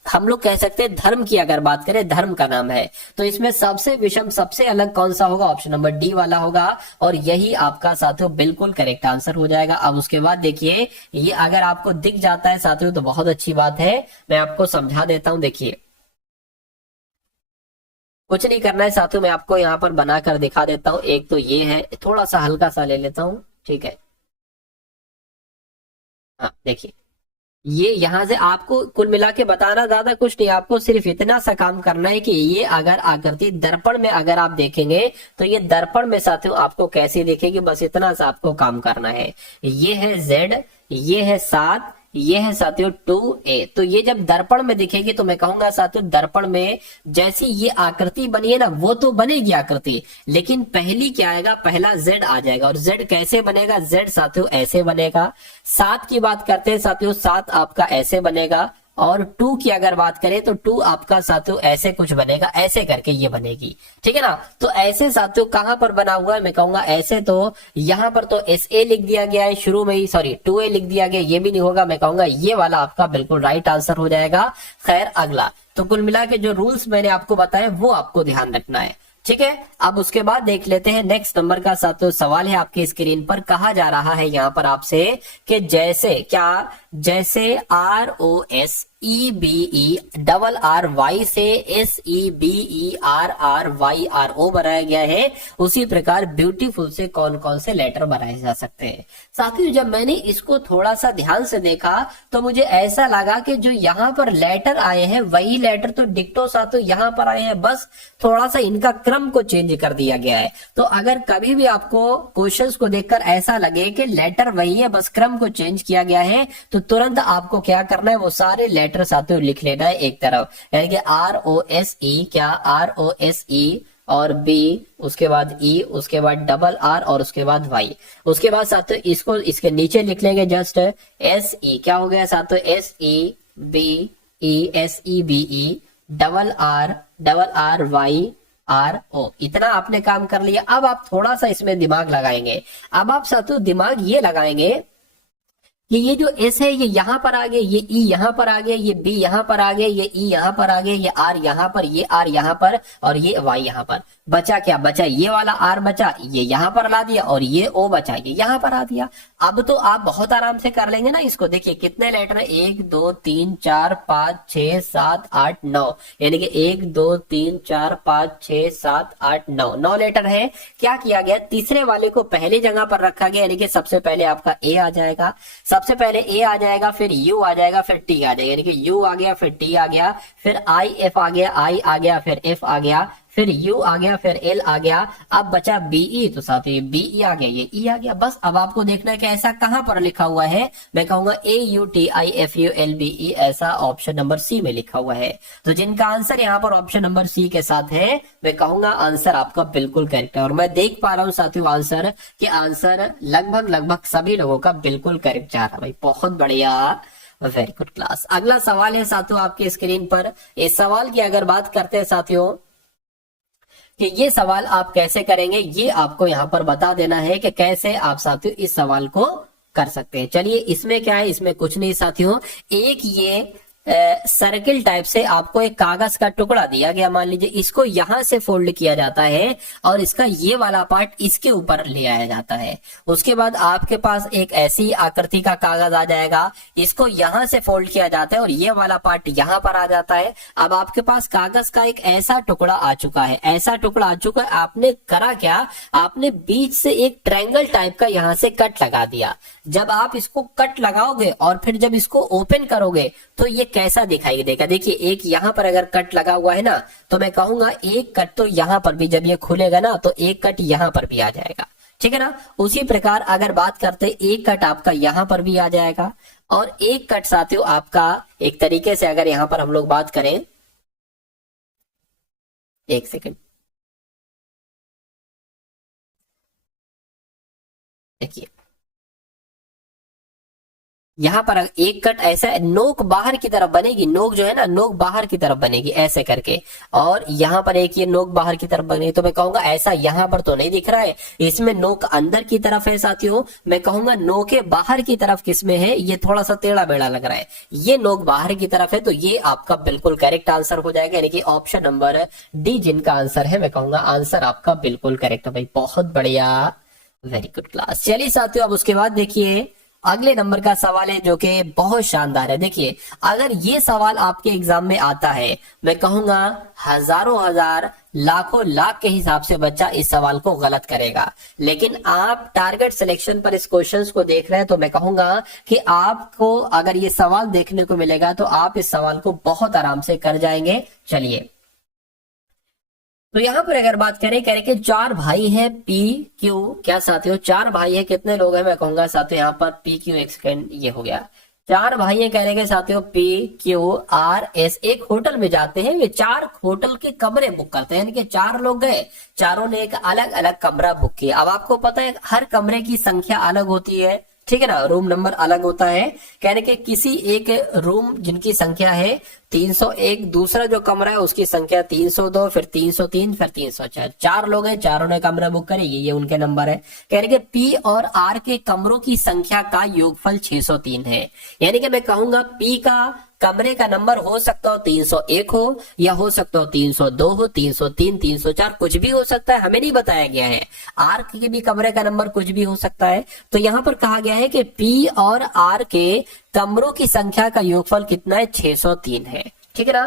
हम लोग कह सकते हैं धर्म की अगर बात करें, धर्म का नाम है। तो इसमें सबसे विषम, सबसे अलग कौन सा होगा? ऑप्शन नंबर डी वाला होगा। और यही आपका साथियों बिल्कुल करेक्ट आंसर हो जाएगा। अब उसके बाद देखिए, ये अगर आपको दिख जाता है साथियों तो बहुत अच्छी बात है। मैं आपको समझा देता हूं। देखिए कुछ नहीं करना है साथियों, मैं आपको यहाँ पर बनाकर दिखा देता हूँ। एक तो ये है, थोड़ा सा हल्का सा ले लेता हूँ, ठीक है। हाँ देखिए, ये यहां से आपको कुल मिला के बताना ज्यादा कुछ नहीं, आपको सिर्फ इतना सा काम करना है कि ये अगर आकृति दर्पण में अगर आप देखेंगे तो ये दर्पण में साथियों आपको कैसी दिखेगी, बस इतना सा आपको काम करना है। ये है Z, ये है 7, ये है साथियों 2A। तो ये जब दर्पण में दिखेगी तो मैं कहूंगा साथियों दर्पण में जैसी ये आकृति बनी है ना, वो तो बनेगी आकृति, लेकिन पहली क्या आएगा? पहला Z आ जाएगा। और Z कैसे बनेगा? Z साथियों ऐसे बनेगा। 7 की बात करते हैं साथियों, 7 आपका ऐसे बनेगा। और 2 की अगर बात करें तो 2 आपका साथियों ऐसे कुछ बनेगा, ऐसे करके ये बनेगी, ठीक है ना। तो ऐसे साथियों कहां पर बना हुआ है? मैं कहूंगा ऐसे तो यहां पर तो SA लिख दिया गया है शुरू में ही, सॉरी 2A लिख दिया गया, ये भी नहीं होगा। मैं कहूंगा ये वाला आपका बिल्कुल राइट आंसर हो जाएगा। खैर अगला, तो कुल मिला के जो रूल्स मैंने आपको बताए वो आपको ध्यान रखना है, ठीक है। अब उसके बाद देख लेते हैं नेक्स्ट नंबर का साथियों सवाल है आपकी स्क्रीन पर। कहा जा रहा है यहाँ पर आपसे कि जैसे क्या, जैसे ROSEBE से SEBERRYRO बनाया गया है, उसी प्रकार ब्यूटीफुल से कौन कौन से लेटर बनाए जा सकते हैं। साथियों जब मैंने इसको थोड़ा सा ध्यान से देखा तो मुझे ऐसा लगा कि जो यहाँ पर लेटर आए हैं वही लेटर तो डिक्टो साथियों यहाँ पर आए हैं, बस थोड़ा सा इनका क्रम को चेंज कर दिया गया है। तो अगर कभी भी आपको क्वेश्चंस को देखकर ऐसा लगे कि लेटर वही है बस क्रम को चेंज किया गया है, तो तुरंत आपको क्या करना है? वो सारे लेटर साथियों लिख लेना है एक तरफ, यानी कि ROSE, क्या ROSE और B, उसके बाद E, उसके बाद RR और उसके बाद Y। उसके बाद साथियों इसको इसके नीचे लिख लेंगे जस्ट SE, क्या हो गया साथियों? SEBE RRYRO। इतना आपने काम कर लिया। अब आप थोड़ा सा इसमें दिमाग लगाएंगे। अब आप साथियों दिमाग ये लगाएंगे कि ये जो S है ये यहाँ पर आ गया, ये E यहाँ पर आ गया, ये B यहाँ पर आ गया, ये E यहाँ पर आ गया, ये R यहाँ पर, ये R यहाँ पर और ये Y यहाँ पर। बचा क्या? बचा ये वाला R बचा, ये यहाँ पर ला दिया, और ये O बचा, ये यहाँ पर आ दिया। अब तो आप बहुत आराम से कर लेंगे ना इसको। देखिए कितने लेटर है? 1 2 3 4 5 6 7 8 9, यानी कि 1 2 3 4 5 6 7 8 9, 9 लेटर है। क्या किया गया? तीसरे वाले को पहली जगह पर रखा गया, यानी कि सबसे पहले आपका A आ जाएगा, सबसे पहले A आ जाएगा, फिर U आ जाएगा, फिर T आ जाएगा, यानी कि U आ गया, फिर T आ गया, फिर IF आ गया, I आ गया, फिर F आ गया, फिर U आ गया, फिर L आ गया। अब बचा BE, तो साथ ही BE आ गया, ये E आ गया। बस अब आपको देखना है कि ऐसा कहां पर लिखा हुआ है। मैं कहूंगा AUTIFULBE, ऐसा ऑप्शन नंबर C में लिखा हुआ है। तो जिनका आंसर यहाँ पर ऑप्शन नंबर C के साथ है, मैं कहूंगा आंसर आपका बिल्कुल करेक्ट है। और मैं देख पा रहा हूँ साथियों आंसर कि आंसर लगभग सभी लोगों का बिल्कुल करेक्ट जा रहा है। भाई बहुत बढ़िया, वेरी गुड क्लास। अगला सवाल है साथियों आपकी स्क्रीन पर। इस सवाल की अगर बात करते हैं साथियों कि ये सवाल आप कैसे करेंगे, ये आपको यहाँ पर बता देना है कि कैसे आप साथियों इस सवाल को कर सकते हैं। चलिए इसमें क्या है, इसमें कुछ नहीं साथियों, एक ये सर्किल टाइप से आपको एक कागज का टुकड़ा दिया गया, मान लीजिए इसको यहां से फोल्ड किया जाता है और इसका ये वाला पार्ट इसके ऊपर ले आया जाता है। उसके बाद आपके पास एक ऐसी आकृति का कागज आ जाएगा, इसको यहां से फोल्ड किया जाता है और ये वाला पार्ट यहां पर आ जाता है। अब आपके पास कागज का एक ऐसा टुकड़ा आ चुका है, ऐसा टुकड़ा आ चुका है। आपने करा क्या, आपने बीच से एक ट्रायंगल टाइप का यहां से कट लगा दिया। जब आप इसको कट लगाओगे और फिर जब इसको ओपन करोगे तो ये कैसा दिखाई देगा। देखिए एक यहां पर अगर कट लगा हुआ है ना, तो मैं कहूंगा एक कट तो यहां पर भी जब ये खुलेगा ना तो एक कट यहां पर भी आ जाएगा। ठीक है ना। उसी प्रकार अगर बात करते एक कट आपका यहां पर भी आ जाएगा, और एक कट साथियों आपका एक तरीके से अगर यहां पर हम लोग बात करें, एक सेकंड देखिए, यहाँ पर एक कट ऐसा नोक बाहर की तरफ बनेगी, नोक जो है ना नोक बाहर की तरफ बनेगी ऐसे करके, और यहाँ पर एक ये नोक बाहर की तरफ बनेगी। तो मैं कहूंगा ऐसा यहाँ पर तो नहीं दिख रहा है, इसमें नोक अंदर की तरफ है साथियों। मैं कहूंगा नोके बाहर की तरफ किसमें है, ये थोड़ा सा टेढ़ा बेड़ा लग रहा है, ये नोक बाहर की तरफ है। तो ये आपका बिल्कुल करेक्ट आंसर हो जाएगा, यानी कि ऑप्शन नंबर डी जिनका आंसर है, मैं कहूंगा आंसर आपका बिल्कुल करेक्ट है भाई, बहुत बढ़िया, वेरी गुड क्लास। चलिए साथियों, अब उसके बाद देखिए अगले नंबर का सवाल है जो कि बहुत शानदार है। देखिए, अगर ये सवाल आपके एग्जाम में आता है, मैं कहूंगा हजारों हजार लाखों लाख के हिसाब से बच्चा इस सवाल को गलत करेगा, लेकिन आप टारगेट सिलेक्शन पर इस क्वेश्चंस को देख रहे हैं, तो मैं कहूंगा कि आपको अगर ये सवाल देखने को मिलेगा तो आप इस सवाल को बहुत आराम से कर जाएंगे। चलिए, तो यहां पर अगर बात करें, कह रहे कि चार भाई हैं पी क्यू, क्या साथियों चार भाई हैं, कितने लोग हैं, मैं कहूंगा साथियों यहाँ पर पी क्यू एक सेकेंड, ये हो गया, चार भाई हैं, कह रहे कि साथियों पी क्यू आर एस एक होटल में जाते हैं, वे चार होटल के कमरे बुक करते हैं, यानी कि चार लोग गए, चारों ने एक अलग अलग कमरा बुक किया। अब आपको पता है हर कमरे की संख्या अलग होती है, ठीक है ना, रूम नंबर अलग होता है। कहने के किसी एक रूम जिनकी संख्या है 301, दूसरा जो कमरा है उसकी संख्या 302, फिर 303, फिर 304, चार लोग हैं, चारों ने कमरा बुक करे, ये उनके नंबर है। कह रहे कि पी और आर के कमरों की संख्या का योगफल 603 है, यानी कि मैं कहूंगा पी का कमरे का नंबर हो सकता हो 301 हो, या हो सकता हो 302 हो, 303, 304, कुछ भी हो सकता है, हमें नहीं बताया गया है। आर के भी कमरे का नंबर कुछ भी हो सकता है। तो यहां पर कहा गया है कि पी और आर के कमरों की संख्या का योगफल कितना है, 603 है, ठीक है ना।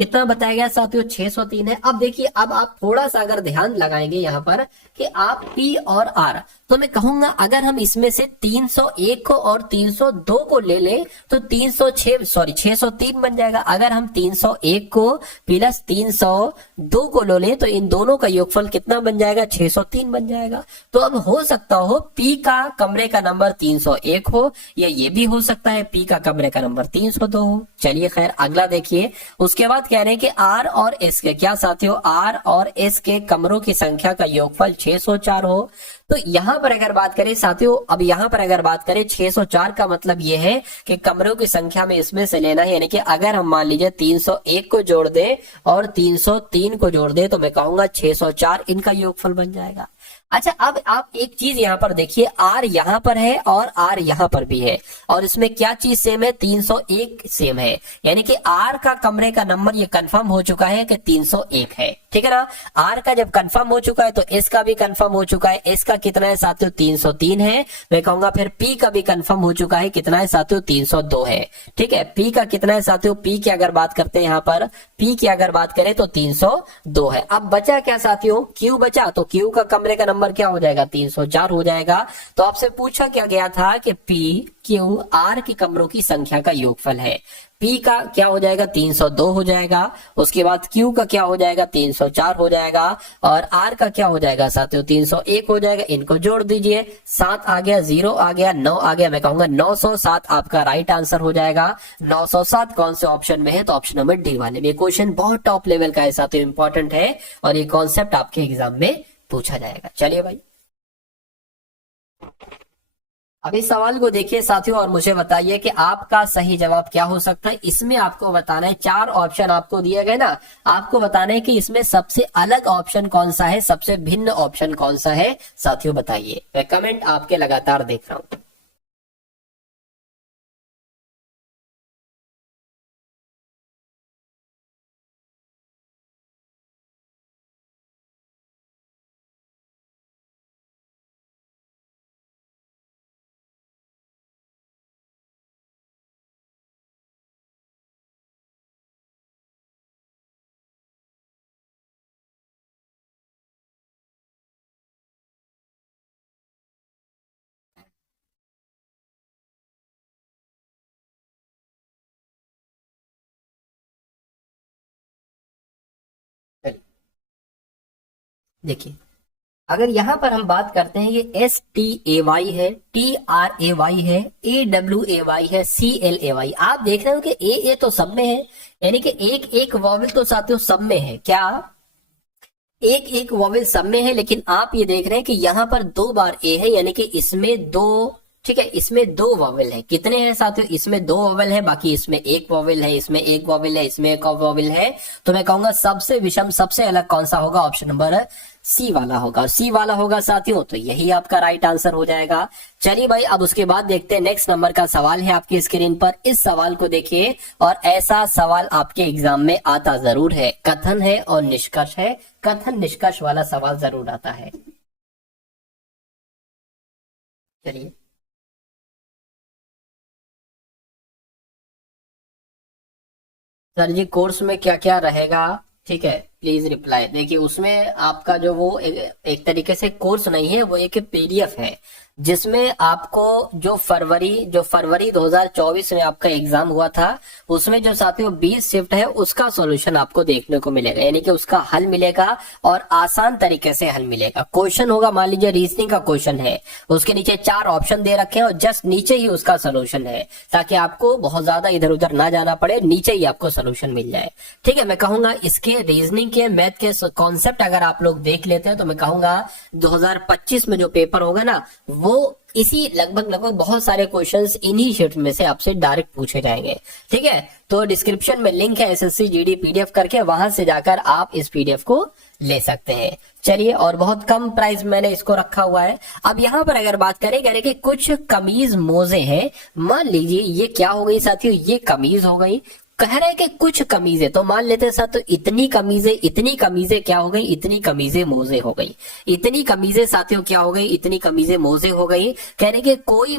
कितना बताया गया साथियों, 603 है। अब देखिए, अब आप थोड़ा सा अगर ध्यान लगाएंगे यहाँ पर कि आप P और R, तो मैं कहूंगा अगर हम इसमें से 301 को और 302 को ले लें तो 306 सॉरी 603 बन जाएगा। अगर हम 301 को प्लस 302 को ले लें तो इन दोनों का योगफल कितना बन जाएगा, 603 बन जाएगा। तो अब हो सकता हो P का कमरे का नंबर 301 हो, या ये भी हो सकता है P का कमरे का नंबर 302 हो। चलिए खैर, अगला देखिए, उसके बाद कह रहे हैं कि आर और एस के, क्या साथियों आर और एस के कमरों की संख्या का योगफल 604 हो। तो यहां पर अगर बात करें साथियों, अब यहां पर अगर बात करें 604 का मतलब यह है कि कमरों की संख्या में इसमें से लेना है, यानी कि अगर हम मान लीजिए 301 को जोड़ दें और 303 को जोड़ दें तो मैं कहूंगा 604 इनका योगफल बन जाएगा। अच्छा, अब आप एक चीज यहां पर देखिए, आर यहां पर है और आर यहां पर भी है, और इसमें क्या चीज सेम है, 301 सेम है, यानी कि आर का कमरे का नंबर ये कंफर्म हो चुका है कि 301 है, ठीक है ना। आर का जब कंफर्म हो चुका है तो एस का भी कंफर्म हो चुका है, एस का कितना है साथियों, 303 है। मैं कहूंगा फिर पी का भी कंफर्म हो चुका है, कितना है साथियों, 302 है, ठीक है। पी का कितना है साथियों, पी की अगर बात करते हैं यहां पर, पी की अगर बात करें तो 302 है। अब बचा क्या साथियों, क्यू बचा, तो क्यू का कमरे का नंबर क्या हो जाएगा, 304 हो जाएगा। तो आपसे पूछा क्या गया था कि पी क्यू आर के कमरों की संख्या का योगफल है। पी का क्या हो जाएगा, 302 हो जाएगा, उसके बाद क्यू का क्या हो जाएगा, 304 हो जाएगा, और आर का क्या हो जाएगा साथियों, 301 हो जाएगा। इनको जोड़ दीजिए, 7 आ गया, 0 आ गया, 9 आ गया, मैं कहूंगा 907 आपका राइट आंसर हो जाएगा। 907 कौन से ऑप्शन में है, तो ऑप्शन नंबर डी वाले में। क्वेश्चन बहुत टॉप लेवल का है साथियों, इंपॉर्टेंट है, और ये कॉन्सेप्ट आपके एग्जाम में पूछा जाएगा। चलिए भाई, अब इस सवाल को देखिए साथियों, और मुझे बताइए कि आपका सही जवाब क्या हो सकता है। इसमें आपको बताना है, चार ऑप्शन आपको दिए गए ना, आपको बताना है कि इसमें सबसे अलग ऑप्शन कौन सा है, सबसे भिन्न ऑप्शन कौन सा है साथियों, बताइए। मैं कमेंट आपके लगातार देख रहा हूं। देखिए अगर यहाँ पर हम बात करते हैं, ये STAY है, TRAY है, AWAY है, CLAY। आप देख रहे हो कि ए तो सब में है, यानी कि एक एक वॉवल तो साथियों सब में है। क्या एक एक वॉवेल सब में है, लेकिन आप ये देख रहे हैं कि यहाँ पर 2 बार ए है, यानी कि इसमें 2, ठीक है, इसमें 2 वॉवेल है। कितने हैं साथियों? इसमें 2 वॉवेल है, बाकी इसमें 1 वॉवेल है, इसमें 1 वॉवेल है, इसमें 1 वॉवेल है। तो मैं कहूंगा सबसे विषम, सबसे अलग कौन सा होगा? ऑप्शन नंबर सी वाला होगा। सी वाला होगा साथियों, तो यही आपका राइट आंसर हो जाएगा। चलिए भाई, अब उसके बाद देखते हैं नेक्स्ट नंबर का सवाल है आपकी स्क्रीन पर। इस सवाल को देखिए, और ऐसा सवाल आपके एग्जाम में आता जरूर है। कथन है और निष्कर्ष है, कथन निष्कर्ष वाला सवाल जरूर आता है। चलिए, सर जी कोर्स में क्या क्या रहेगा? ठीक है, प्लीज रिप्लाई। देखिए उसमें आपका जो वो एक तरीके से कोर्स नहीं है, वो एक PDF है, जिसमें आपको जो फरवरी 2024 में आपका एग्जाम हुआ था, उसमें जो साथियों 20 शिफ्ट है, उसका सॉल्यूशन आपको देखने को मिलेगा, यानी कि उसका हल मिलेगा और आसान तरीके से हल मिलेगा। क्वेश्चन होगा, मान लीजिए रीजनिंग का क्वेश्चन है, उसके नीचे 4 ऑप्शन दे रखे हैं और जस्ट नीचे ही उसका सोल्यूशन है, ताकि आपको बहुत ज्यादा इधर उधर ना जाना पड़े, नीचे ही आपको सोल्यूशन मिल जाए। ठीक है, मैं कहूंगा इसके रीजनिंग के, मैथ के कॉन्सेप्ट अगर आप लोग देख लेते हैं, तो मैं कहूंगा 2025 में जो पेपर होगा ना, वो इसी लगभग बहुत सारे क्वेश्चंस इन्हीं शीट में से आपसे डायरेक्ट पूछे जाएंगे। ठीक है, तो डिस्क्रिप्शन में लिंक है SSC GD PDF करके, वहां से जाकर आप इस PDF को ले सकते हैं। चलिए, और बहुत कम प्राइस मैंने इसको रखा हुआ है। अब यहाँ पर अगर बात करें, कह रहे कि कुछ कमीज मोजे हैं। मान लीजिए ये क्या हो गई साथियों? ये कमीज हो गई। कह रहे हैं कि कुछ कमीजें, तो मान लेते हैं साथ, तो इतनी कमीजें क्या हो गई? इतनी कमीजें मोजे हो गई। इतनी कमीजें साथियों क्या हो गई? इतनी कमीजें मोजे हो गई। कह रहे कि कोई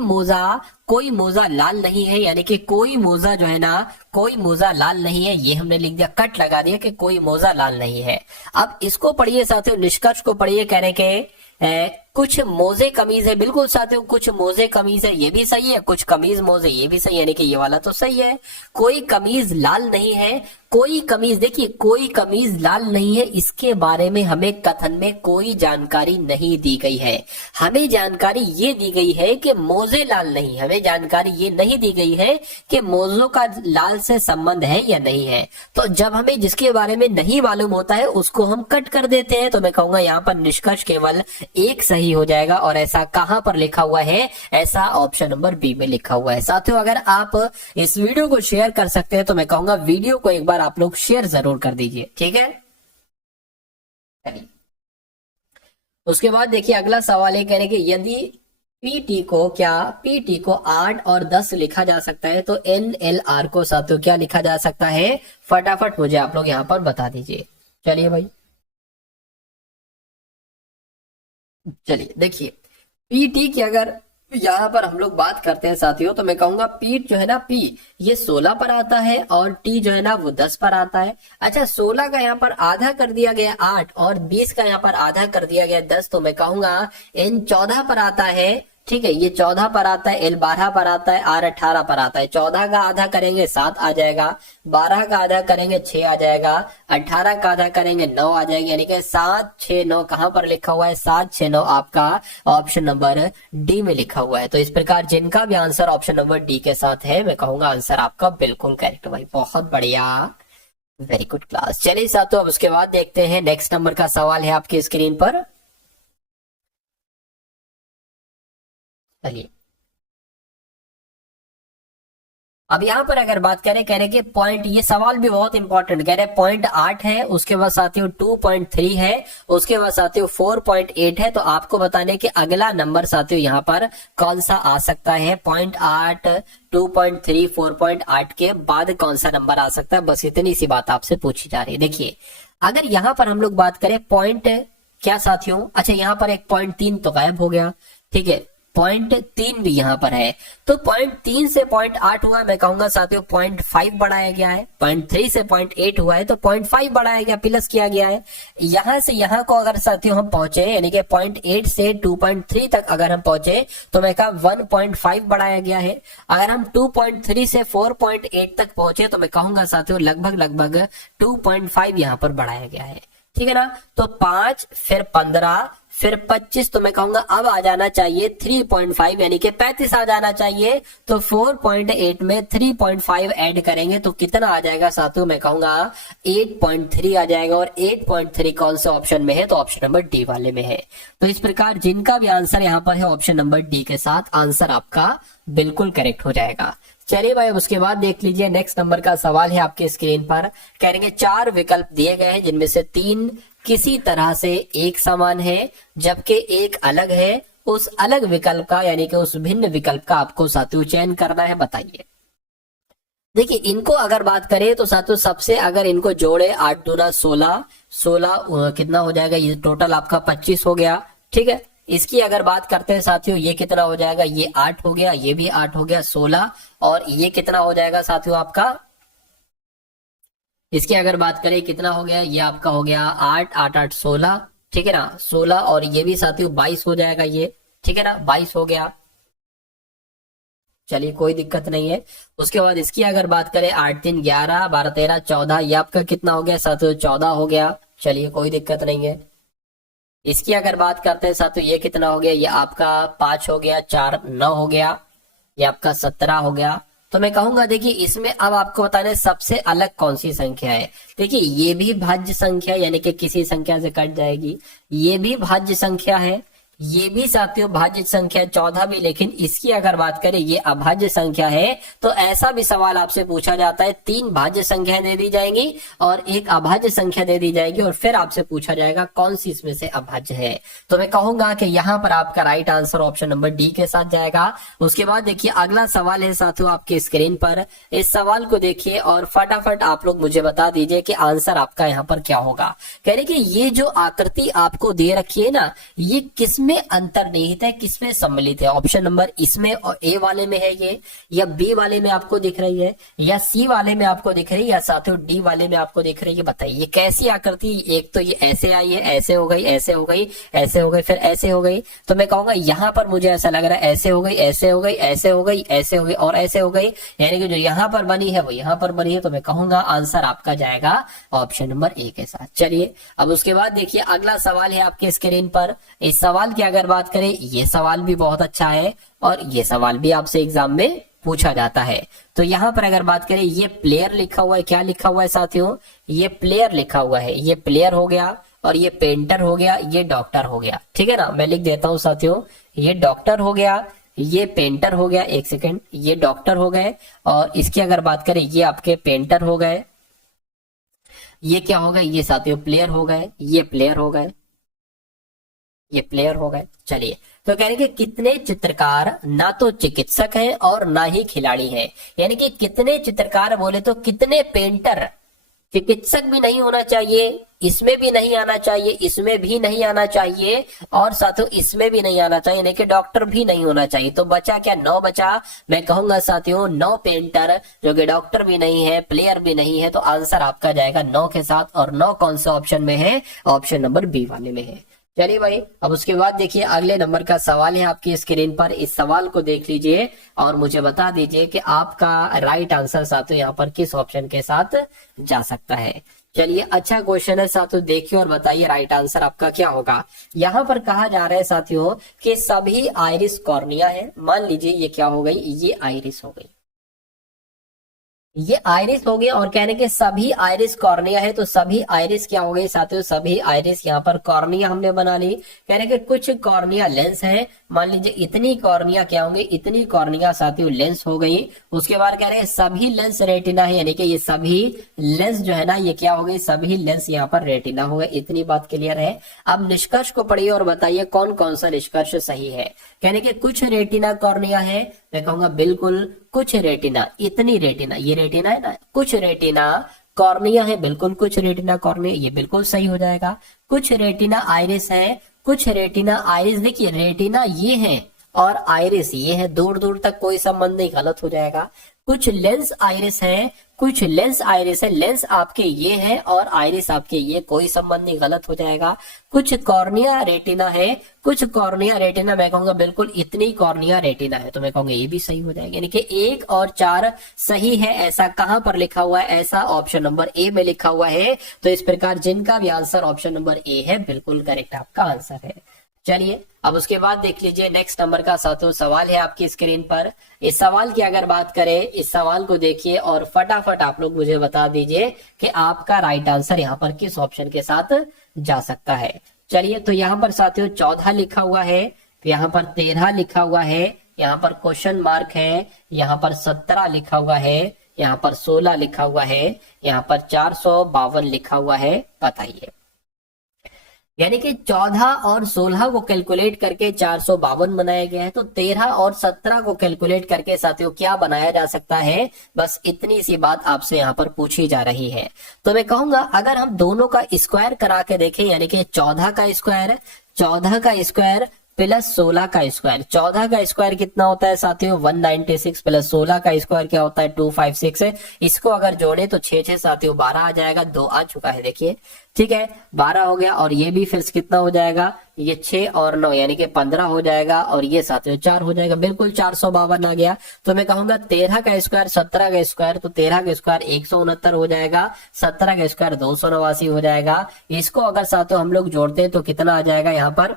मोजा लाल नहीं है, यानी कि कोई मोजा जो है ना, कोई मोजा लाल नहीं है। ये हमने लिख दिया, कट लगा दिया कि कोई मोजा लाल नहीं है। अब इसको पढ़िए साथियों, निष्कर्ष को पढ़िए। कह रहे कि कुछ मोजे कमीज है। बिल्कुल साथियों, कुछ मोजे कमीज है, ये भी सही है। कुछ कमीज मोजे, ये भी सही है, यानी कि ये वाला तो सही है। कोई कमीज लाल नहीं है, कोई कमीज, देखिए कोई कमीज लाल नहीं है, इसके बारे में हमें कथन में कोई जानकारी नहीं दी गई है। हमें जानकारी ये दी गई है कि मोजे लाल नहीं, हमें जानकारी ये नहीं दी गई है कि मोजों का लाल से संबंध है या नहीं है। तो जब हमें जिसके बारे में नहीं मालूम होता है, उसको हम कट कर देते हैं। तो मैं कहूंगा यहाँ पर निष्कर्ष केवल एक सही हो जाएगा। और ऐसा कहां पर लिखा हुआ है? ऐसा ऑप्शन नंबर बी में लिखा हुआ है। साथियों, अगर आप इस वीडियो को शेयर कर सकते हैं, तो मैं कहूंगा वीडियो को एक बार आप लोग शेयर जरूर कर दीजिए। ठीक है, उसके बाद देखिए अगला सवाल है, कह रहे कि यदि पीटी को 8 और 10 लिखा जा सकता है, तो NLR को साथियों क्या लिखा जा सकता है? फटाफट मुझे आप लोग यहां पर बता दीजिए। चलिए भाई, चलिए देखिए, पीटी की अगर यहाँ पर हम लोग बात करते हैं साथियों, तो मैं कहूंगा पीट जो है ना, पी ये 16 पर आता है, और टी जो है ना वो 10 पर आता है। अच्छा, 16 का यहाँ पर आधा कर दिया गया 8, और 20 का यहाँ पर आधा कर दिया गया 10, तो मैं कहूंगा इन 14 पर आता है। ठीक है, ये 14 पर आता है, L 12 पर आता है, R 18 पर आता है। 14 का आधा करेंगे 7 आ जाएगा, 12 का आधा करेंगे 6 आ जाएगा, 18 का आधा करेंगे 9 आ जाएगा, यानी कि 7 6 9 कहां पर लिखा हुआ है? 7 6 9 आपका ऑप्शन नंबर डी में लिखा हुआ है। तो इस प्रकार जिनका भी आंसर ऑप्शन नंबर डी के साथ है, मैं कहूंगा आंसर आपका बिल्कुल करेक्ट भाई, बहुत बढ़िया, वेरी गुड क्लास। चलिए साथियों, अब उसके बाद देखते हैं नेक्स्ट नंबर का सवाल है आपकी स्क्रीन पर। चलिए, अब यहाँ पर अगर बात करें, कह रहे कि पॉइंट, ये सवाल भी बहुत इंपॉर्टेंट, कह रहे पॉइंट 8 है, उसके बाद साथियों 2.3 है, उसके बाद साथियों 4.8 है। तो आपको बताने कि अगला नंबर साथियों यहाँ पर कौन सा आ सकता है? पॉइंट 8, 2.3, 4.8 के बाद कौन सा नंबर आ सकता है? बस इतनी सी बात आपसे पूछी जा रही है। देखिए, अगर यहाँ पर हम लोग बात करें पॉइंट क्या साथियों, अच्छा यहाँ पर एक पॉइंट 3 तो गायब हो गया। ठीक है, पॉइंट 3 भी यहाँ पर है, तो पॉइंट 3 से पॉइंट 8 हुआ, मैं कहूंगा साथियों पॉइंट 5 बढ़ाया गया है। पॉइंट 3 से पॉइंट 8 हुआ है, तो पॉइंट 5 बढ़ाया गया, प्लस किया गया है। यहां से यहां को अगर साथियों हम पहुंचे, यानी कि पॉइंट 8 से 2.3 तक अगर हम पहुंचे, तो मैं कहा 1.5 बढ़ाया गया है। अगर हम 2.3 से 4.8 तक पहुंचे, तो मैं कहूंगा साथियों लगभग 2.5 यहाँ पर बढ़ाया गया है। ठीक है ना। तो 5 फिर 15 फिर 25, तो मैं कहूंगा अब आ जाना चाहिए 3.5 यानी कि 35 आ जाना चाहिए। तो 4.8 में 3.5 ऐड करेंगे तो कितना आ जाएगा साथियों, मैं कहूंगा 8.3 आ जाएगा। और 8.3 कौन से ऑप्शन में है, तो ऑप्शन नंबर डी वाले में है। तो इस प्रकार जिनका भी आंसर यहाँ पर है ऑप्शन नंबर डी के साथ आंसर आपका बिल्कुल करेक्ट हो जाएगा। चलिए भाई, अब उसके बाद देख लीजिए नेक्स्ट नंबर का सवाल है आपके स्क्रीन पर। कहेंगे 4 विकल्प दिए गए हैं जिनमें से 3 किसी तरह से एक समान है जबकि एक अलग है। उस अलग विकल्प का यानी कि उस भिन्न विकल्प का आपको साथियों चयन करना है। बताइए। देखिए, इनको अगर बात करें तो साथियों सबसे अगर इनको जोड़े 8 दूना 16, 16 कितना हो जाएगा, ये टोटल आपका 25 हो गया। ठीक है, इसकी अगर बात करते हैं साथियों ये कितना हो जाएगा, ये 8 हो गया, ये भी 8 हो गया 16, और ये कितना हो जाएगा साथियों आपका, इसकी अगर बात करें कितना हो गया, ये आपका हो गया 8 8 8 16, ठीक है ना 16, और ये भी साथियों 22 हो जाएगा ये, ठीक है ना 22 हो गया। चलिए कोई दिक्कत नहीं है। उसके बाद इसकी अगर बात करें 8 3 11 12 13 14, ये आपका कितना हो गया साथियों 14 हो गया। चलिए कोई दिक्कत नहीं है। इसकी अगर बात करते हैं साथियों ये कितना हो गया, ये आपका 5 हो गया, 4 9 हो गया, ये आपका 17 हो गया। तो मैं कहूंगा देखिए इसमें अब आपको बताना है सबसे अलग कौन सी संख्या है। देखिए ये भी भाज्य संख्या यानी कि किसी संख्या से कट जाएगी, ये भी भाज्य संख्या है, ये भी साथियों भाज्य संख्या 14 भी, लेकिन इसकी अगर बात करें ये अभाज्य संख्या है। तो ऐसा भी सवाल आपसे पूछा जाता है, 3 भाज्य संख्या दे दी जाएंगी और एक अभाज्य संख्या दे दी जाएगी और फिर आपसे पूछा जाएगा कौन सी इसमें से अभाज्य है। तो मैं कहूंगा कि यहाँ पर आपका right answer option number D के साथ जाएगा। उसके बाद देखिए अगला सवाल है साथियों आपके स्क्रीन पर, इस सवाल को देखिए और फटाफट आप लोग मुझे बता दीजिए कि आंसर आपका यहाँ पर क्या होगा। कह रहे कि ये जो आकृति आपको दे रखी है ना, ये किसमें अंतर्निहित है, किसमें सम्मिलित है। ऑप्शन नंबर इसमें और ए वाले में है ये, या बी वाले में आपको दिख रही है, या सी वाले में आपको दिख रही है, या साथियों डी वाले में आपको दिख रही है। बताइए ये कैसी आकृति, एक तो ये ऐसे आई है, ऐसे हो गई, ऐसे हो गई, ऐसे हो गई, फिर ऐसे हो गई। तो मैं कहूंगा यहाँ पर मुझे ऐसा लग रहा है ऐसे हो गई, ऐसे हो गई, ऐसे हो गई, ऐसे हो गई और ऐसे हो गई, यानी कि जो यहाँ पर बनी है वो यहाँ पर बनी है। तो मैं कहूंगा आंसर आपका जाएगा ऑप्शन नंबर ए के साथ। चलिए अब उसके बाद देखिए अगला सवाल है आपके स्क्रीन पर। इस सवाल की अगर बात करें ये सवाल भी बहुत अच्छा है और ये सवाल भी आपसे एग्जाम में पूछा जाता है। तो यहाँ पर अगर बात करें ये प्लेयर लिखा हुआ है, क्या लिखा हुआ है साथियों, ये प्लेयर लिखा हुआ है, ये प्लेयर हो गया और ये पेंटर हो गया, ये डॉक्टर हो गया। ठीक है ना, मैं लिख देता हूं साथियों, ये डॉक्टर हो गया, ये पेंटर हो गया, एक सेकेंड, ये डॉक्टर हो गए और इसकी अगर बात करें ये आपके पेंटर हो गए, ये क्या हो गए, ये साथियों प्लेयर हो गए, ये प्लेयर हो गए, ये प्लेयर हो गए। चलिए तो कह रहे कि कितने चित्रकार ना तो चिकित्सक हैं और ना ही खिलाड़ी हैं, यानी कि कितने चित्रकार बोले तो कितने पेंटर, चिकित्सक भी नहीं होना चाहिए, इसमें भी नहीं आना चाहिए, इसमें भी नहीं आना चाहिए और साथियों इसमें भी नहीं आना चाहिए, यानी कि डॉक्टर भी नहीं होना चाहिए। तो बचा क्या, 9 बचा। मैं कहूंगा साथियों 9 पेंटर जो कि डॉक्टर भी नहीं है, प्लेयर भी नहीं है। तो आंसर आपका जाएगा 9 के साथ और 9 कौन सा ऑप्शन में है, ऑप्शन नंबर बी वाले में है। चलिए भाई अब उसके बाद देखिए अगले नंबर का सवाल है आपकी स्क्रीन पर। इस सवाल को देख लीजिए और मुझे बता दीजिए कि आपका राइट आंसर साथियों यहाँ पर किस ऑप्शन के साथ जा सकता है। चलिए अच्छा क्वेश्चन है साथियों, देखिए और बताइए राइट आंसर आपका क्या होगा। यहाँ पर कहा जा रहा है साथियों कि सभी आइरिस कॉर्निया है। मान लीजिए ये क्या हो गई, ये आइरिस हो गई, ये आइरिस हो गया और कहने के सभी आइरिस कॉर्निया है। तो सभी आइरिस क्या हो गई साथियों, सभी आइरिस यहाँ पर कॉर्निया हमने बना ली। कहने के कुछ कॉर्निया लेंस है, मान लीजिए इतनी कॉर्निया क्या होंगे, इतनी कॉर्निया साथियों लेंस हो गई। उसके बाद कह रहे हैं सभी लेंस रेटिना है, यानी कि ये सभी लेंस जो है ना ये क्या हो गई, सभी लेंस यहाँ पर रेटिना हो गए। इतनी बात क्लियर है। अब निष्कर्ष को पढ़िए और बताइए कौन कौन सा निष्कर्ष सही है। कहने के कुछ रेटिना कॉर्निया है, मैं कहूंगा बिल्कुल कुछ रेटिना, इतनी रेटिना, ये रेटिना है ना, कुछ रेटिना कॉर्निया है, बिल्कुल कुछ रेटिना कॉर्निया, ये बिल्कुल सही हो जाएगा। कुछ रेटिना आइरिस है, कुछ रेटिना आइरिस, देखिए रेटिना ये है और आइरिस ये है, दूर दूर तक कोई संबंध नहीं, गलत हो जाएगा। कुछ लेंस आइरिस है, कुछ लेंस आइरिस है, लेंस आपके ये है और आइरिस आपके ये, कोई संबंध नहीं, गलत हो जाएगा। कुछ कॉर्निया रेटिना है, कुछ कॉर्निया रेटिना, मैं कहूंगा बिल्कुल इतनी कॉर्निया रेटिना है, तो मैं कहूंगा ये भी सही हो जाएगा। यानी कि 1 और 4 सही है। ऐसा कहां पर लिखा हुआ है? ऐसा ऑप्शन नंबर ए में लिखा हुआ है। तो इस प्रकार जिनका भी आंसर ऑप्शन नंबर ए है बिल्कुल करेक्ट आपका आंसर है। चलिए अब उसके बाद देख लीजिए नेक्स्ट नंबर का साथियों सवाल है आपकी स्क्रीन पर। इस सवाल की अगर बात करें, इस सवाल को देखिए और फटाफट आप लोग मुझे बता दीजिए कि आपका राइट आंसर यहाँ पर किस ऑप्शन के साथ जा सकता है। चलिए तो यहाँ पर साथियों 14 लिखा हुआ है, यहाँ पर 13 लिखा हुआ है, यहाँ पर क्वेश्चन मार्क है, यहाँ पर 17 लिखा हुआ है, यहाँ पर 16 लिखा हुआ है, यहाँ पर 452 लिखा हुआ है। बताइए, यानी कि 14 और 16 को कैलकुलेट करके 452 बनाया गया है, तो 13 और 17 को कैलकुलेट करके साथियों क्या बनाया जा सकता है? बस इतनी सी बात आपसे यहाँ पर पूछी जा रही है। तो मैं कहूंगा अगर हम दोनों का स्क्वायर करा के देखें, यानी कि 14 का स्क्वायर प्लस 16 का स्क्वायर, 14 का स्क्वायर कितना होता है साथियों? 196 प्लस 16 का स्क्वायर क्या होता है? 256 है। इसको अगर जोड़े तो 6 साथियों 12 आ जाएगा, 2 आ चुका है देखिए, ठीक है 12 हो गया। और ये भी फिर कितना हो जाएगा? ये 6 और 9 यानी कि 15 हो जाएगा, और ये साथियों 4 हो जाएगा, बिल्कुल 452 आ गया। तो मैं कहूंगा 13 का स्क्वायर 17 का स्क्वायर, तो 13 का स्क्वायर 169 हो जाएगा, 17 का स्क्वायर 289 हो जाएगा। इसको अगर साथियों हम लोग जोड़ते हैं तो कितना आ जाएगा? यहाँ पर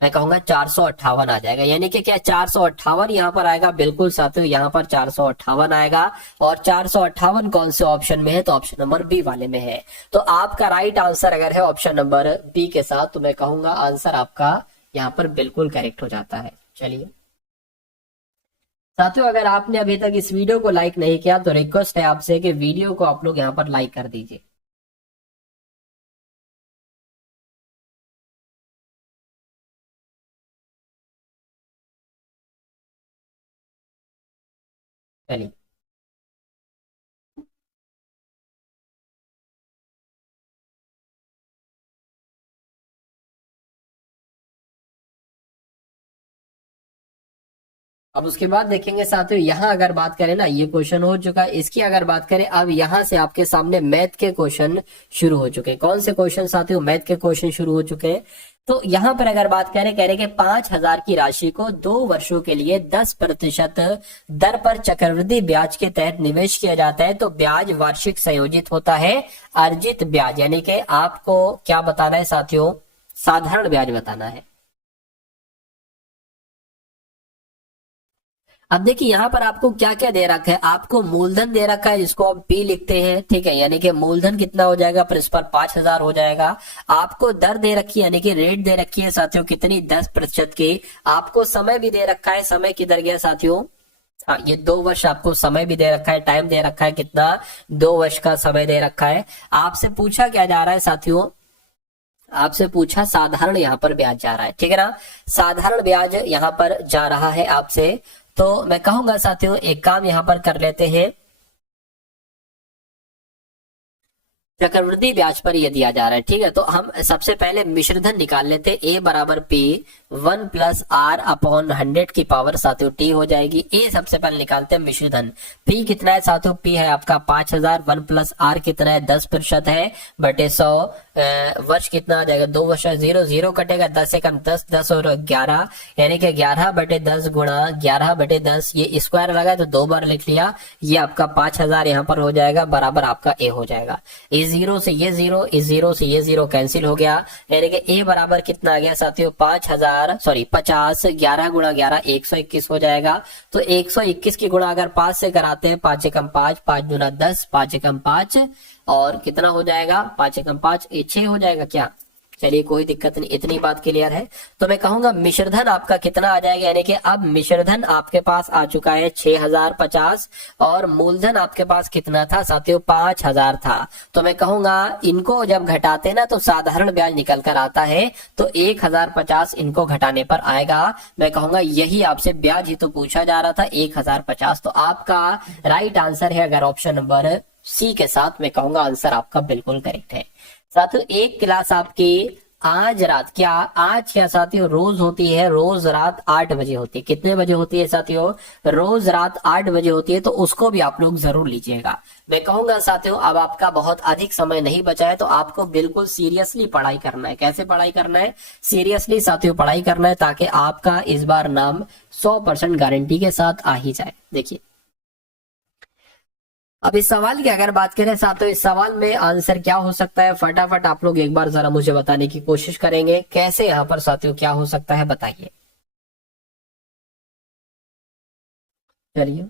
मैं कहूंगा 458 आ जाएगा। यानी कि क्या 458 यहाँ पर आएगा? बिल्कुल साथियों यहाँ पर 458 आएगा। और 458 कौन से ऑप्शन में है? तो ऑप्शन नंबर बी वाले में है। तो आपका राइट आंसर अगर है ऑप्शन नंबर बी के साथ, तो मैं कहूंगा आंसर आपका यहाँ पर बिल्कुल करेक्ट हो जाता है। चलिए साथियों, अगर आपने अभी तक इस वीडियो को लाइक नहीं किया तो रिक्वेस्ट है आपसे कि वीडियो को आप लोग यहाँ पर लाइक कर दीजिए। चलिए अब उसके बाद देखेंगे साथियों, यहाँ अगर बात करें ना, ये क्वेश्चन हो चुका है, इसकी अगर बात करें अब यहाँ से आपके सामने मैथ के क्वेश्चन शुरू हो चुके हैं। कौन से क्वेश्चन साथियों? मैथ के क्वेश्चन शुरू हो चुके हैं। तो यहाँ पर अगर बात करें, कह रहे कि 5,000 की राशि को 2 वर्षों के लिए 10% दर पर चक्रवृद्धि ब्याज के तहत निवेश किया जाता है, तो ब्याज वार्षिक संयोजित होता है अर्जित ब्याज, यानी कि आपको क्या बताना है साथियों? साधारण ब्याज बताना है। अब देखिए यहाँ पर आपको क्या क्या दे रखा है? आपको मूलधन दे रखा है जिसको आप पी लिखते हैं, ठीक है, यानी कि मूलधन कितना हो जाएगा? प्रिंसिपल 5,000 हो जाएगा। आपको दर दे रखी है, यानी कि रेट दे रखी है साथियों कितनी? 10% की। आपको समय भी दे रखा है, समय किधर गया साथियों? हाँ, ये 2 वर्ष आपको समय भी दे रखा है, टाइम दे रखा है कितना? 2 वर्ष का समय दे रखा है। आपसे पूछा क्या जा रहा है साथियों? आपसे पूछा साधारण यहाँ पर ब्याज जा रहा है, ठीक है ना? साधारण ब्याज यहाँ पर जा रहा है आपसे। तो मैं कहूंगा साथियों एक काम यहाँ पर कर लेते हैं, चक्रवृद्धि ब्याज पर ये दिया जा रहा है, ठीक है। तो हम सबसे पहले मिश्रधन निकाल लेते हैं। ए बराबर पी 1 प्लस आर अपॉन 100 की पावर साथियों टी हो जाएगी। ए सबसे पहले निकालते हैं मिश्रधन। पी कितना है साथियों? पी है आपका 5,000। 1 प्लस आर कितना है? 10% है बटे 100। वर्ष कितना आ जाएगा? 2 वर्ष। 0 0 कटेगा, 10 से कम 10, 10 और 11 यानी कि 11 बटे 10 गुणा 11 बटे 10। ये स्क्वायर लगा तो 2 बार लिख लिया। ये आपका 5,000 यहाँ पर हो जाएगा, बराबर आपका ए हो जाएगा। इस 0 से ये 0, इस 0 से ये 0 कैंसिल हो गया, यानी कि ए बराबर कितना आ गया साथियों? 5,000 सॉरी 50। 11 गुणा 11 121 हो जाएगा। तो 121 की गुणा अगर 5 से कराते हैं, 5 एकम 5, 5 गुना 10, 5 एकम 5 और कितना हो जाएगा? 5 एकम 5 6 हो जाएगा क्या? चलिए कोई दिक्कत नहीं, इतनी बात क्लियर है। तो मैं कहूंगा मिश्रधन आपका कितना आ जाएगा, यानी कि अब मिश्रधन आपके पास आ चुका है 6,050 और मूलधन आपके पास कितना था साथियों? 5,000 था। तो मैं कहूंगा इनको जब घटाते ना तो साधारण ब्याज निकल कर आता है, तो 1,050 इनको घटाने पर आएगा। मैं कहूंगा यही आपसे ब्याज ही तो पूछा जा रहा था, 1,050। तो आपका राइट आंसर है अगर ऑप्शन नंबर सी के साथ, मैं कहूंगा आंसर आपका बिल्कुल करेक्ट है। साथियों एक क्लास आपकी आज रात, क्या आज क्या साथियों रोज होती है, रोज रात 8 बजे होती है। कितने बजे होती है साथियों? रोज रात 8 बजे होती है, तो उसको भी आप लोग जरूर लीजिएगा। मैं कहूंगा साथियों अब आपका बहुत अधिक समय नहीं बचा है, तो आपको बिल्कुल सीरियसली पढ़ाई करना है। कैसे पढ़ाई करना है? सीरियसली साथियों पढ़ाई करना है, ताकि आपका इस बार नाम 100% गारंटी के साथ आ ही जाए। देखिए अब इस सवाल की अगर बात करें साथियों, इस सवाल में आंसर क्या हो सकता है, फटाफट आप लोग एक बार जरा मुझे बताने की कोशिश करेंगे। कैसे यहाँ पर साथियों क्या हो सकता है, बताइए। चलिए,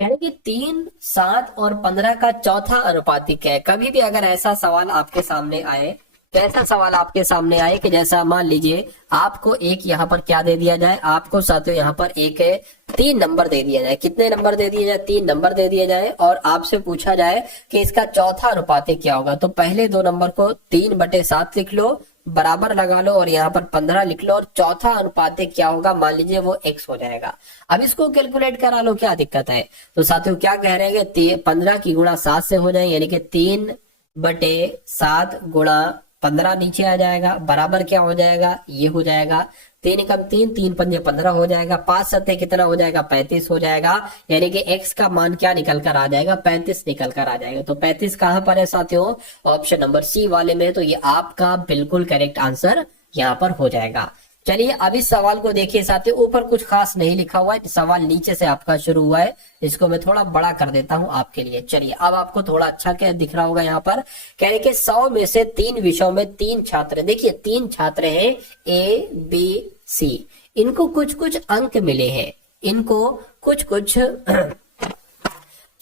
यानी कि 3, 7 और 15 का चौथा अनुपातिक है। कभी भी अगर ऐसा सवाल आपके सामने आए, कैसा सवाल आपके सामने आए कि जैसा मान लीजिए आपको एक यहाँ पर क्या दे दिया जाए, आपको साथियों यहाँ पर एक 3 नंबर दे दिया जाए। कितने नंबर दे दिए जाए? 3 नंबर दे दिए जाए, और आपसे पूछा जाए कि इसका चौथा अनुपातिक क्या होगा। तो पहले 2 नंबर को 3/7 लिख लो, बराबर लगा लो, और यहाँ पर 15 लिख लो, और चौथा अनुपातिक क्या होगा मान लीजिए वो x हो जाएगा। अब इसको कैलकुलेट करा लो, क्या दिक्कत है? तो साथियों क्या कह रहे हैं, 15 की गुणा 7 से हो जाए, यानी कि 3/7 गुणा 15 नीचे आ जाएगा, बराबर क्या हो जाएगा, ये हो जाएगा 3 एकम 3, 3×5 15 हो जाएगा, 5 सत्ते कितना हो जाएगा, 35 हो जाएगा। यानी कि x का मान क्या निकल कर आ जाएगा, 35 निकल कर आ जाएगा। तो 35 कहां पर है साथियों? ऑप्शन नंबर सी वाले में। तो ये आपका बिल्कुल करेक्ट आंसर यहाँ पर हो जाएगा। चलिए अब इस सवाल को देखिए साथियों, ऊपर कुछ खास नहीं लिखा हुआ है, सवाल नीचे से आपका शुरू हुआ है। इसको मैं थोड़ा बड़ा कर देता हूं आपके लिए। चलिए अब आपको थोड़ा अच्छा क्या दिख रहा होगा यहाँ पर, कह रहे कि 100 में से 3 विषयों में 3 छात्र, देखिए 3 छात्र हैं A, B, C। इनको कुछ कुछ अंक मिले हैं, इनको कुछ कुछ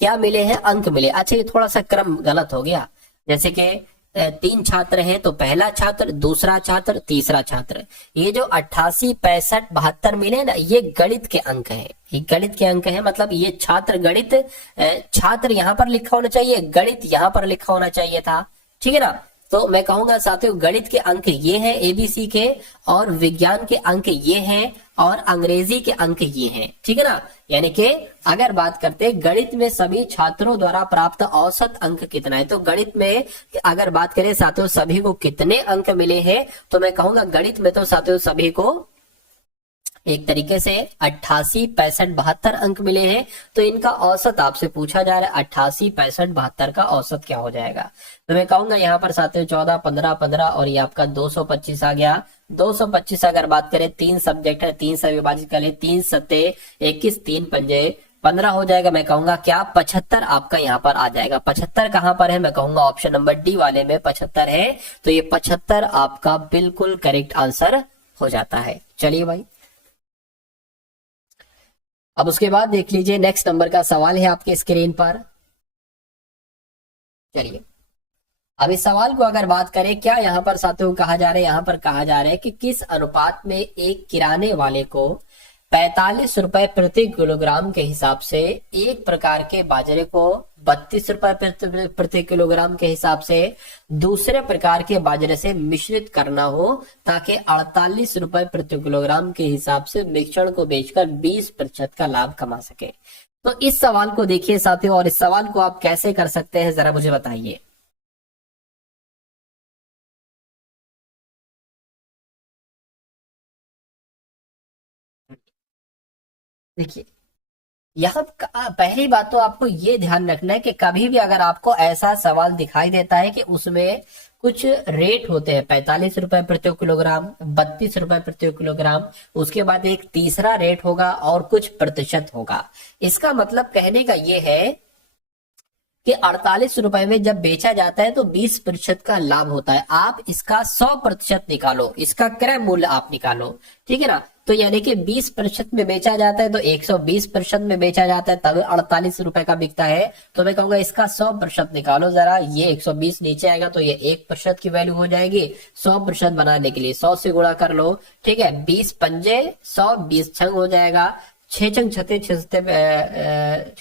क्या मिले हैं, अंक मिले। अच्छा ये थोड़ा सा क्रम गलत हो गया, जैसे कि 3 छात्र हैं, तो पहला छात्र, दूसरा छात्र, तीसरा छात्र। ये जो 88, 65, 72 मिले ना, ये गणित के अंक हैं, ये गणित के अंक हैं। मतलब ये छात्र गणित, छात्र यहाँ पर लिखा होना चाहिए, गणित यहाँ पर लिखा होना चाहिए था, ठीक है ना। तो मैं कहूंगा साथियों गणित के अंक ये हैं एबीसी के, और विज्ञान के अंक ये हैं, और अंग्रेजी के अंक ये हैं, ठीक है ना। यानी कि अगर बात करते हैं गणित में सभी छात्रों द्वारा प्राप्त औसत अंक कितना है, तो गणित में अगर बात करें साथियों सभी को कितने अंक मिले हैं, तो मैं कहूंगा गणित में तो साथियों सभी को एक तरीके से 88, 65, 72 अंक मिले हैं। तो इनका औसत आपसे पूछा जा रहा है, 88, 65, 72 का औसत क्या हो जाएगा। तो मैं कहूंगा यहाँ पर साथियों 14, 15, 15 और ये आपका 225 आ गया। 225 अगर बात करें 3 सब्जेक्ट है, 3 से विभाजित कर ले, 3 सत्ते 21, 3 पंजे 15 हो जाएगा। मैं कहूंगा क्या 75 आपका यहाँ पर आ जाएगा। 75 कहां पर है? मैं कहूंगा ऑप्शन नंबर डी वाले में 75 है। तो ये 75 आपका बिल्कुल करेक्ट आंसर हो जाता है। चलिए भाई अब उसके बाद देख लीजिए नेक्स्ट नंबर का सवाल है आपके स्क्रीन पर। चलिए अब इस सवाल को अगर बात करें, क्या यहाँ पर साथियों कहा जा रहा है, यहाँ पर कहा जा रहा है कि किस अनुपात में एक किराने वाले को 45 रुपए प्रति किलोग्राम के हिसाब से एक प्रकार के बाजरे को 32 रुपए प्रति किलोग्राम के हिसाब से दूसरे प्रकार के बाजरे से मिश्रित करना हो, ताकि 48 रुपए प्रति किलोग्राम के हिसाब से मिश्रण को बेचकर 20% का लाभ कमा सके। तो इस सवाल को देखिए साथियों, और इस सवाल को आप कैसे कर सकते हैं जरा मुझे बताइए। देखिए यहाँ पहली बात तो आपको ये ध्यान रखना है कि कभी भी अगर आपको ऐसा सवाल दिखाई देता है कि उसमें कुछ रेट होते हैं, 45 रुपए प्रति किलोग्राम, 32 रुपए प्रति किलोग्राम, उसके बाद एक तीसरा रेट होगा और कुछ प्रतिशत होगा। इसका मतलब कहने का ये है कि 48 रुपए में जब बेचा जाता है तो 20% का लाभ होता है। आप इसका 100% निकालो, इसका क्रय मूल्य आप निकालो, ठीक है ना। तो यानी कि 20% में बेचा जाता है तो 120% में बेचा जाता है, तब 48 रुपए का बिकता है। तो मैं कहूंगा इसका 100% निकालो जरा, ये 120 नीचे आएगा तो ये 1% की वैल्यू हो जाएगी। 100% बनाने के लिए 100 से गुणा कर लो, ठीक है। 20 पंजे 100, 20 छंग हो जाएगा, 6 छंग 36, 6 सत्ते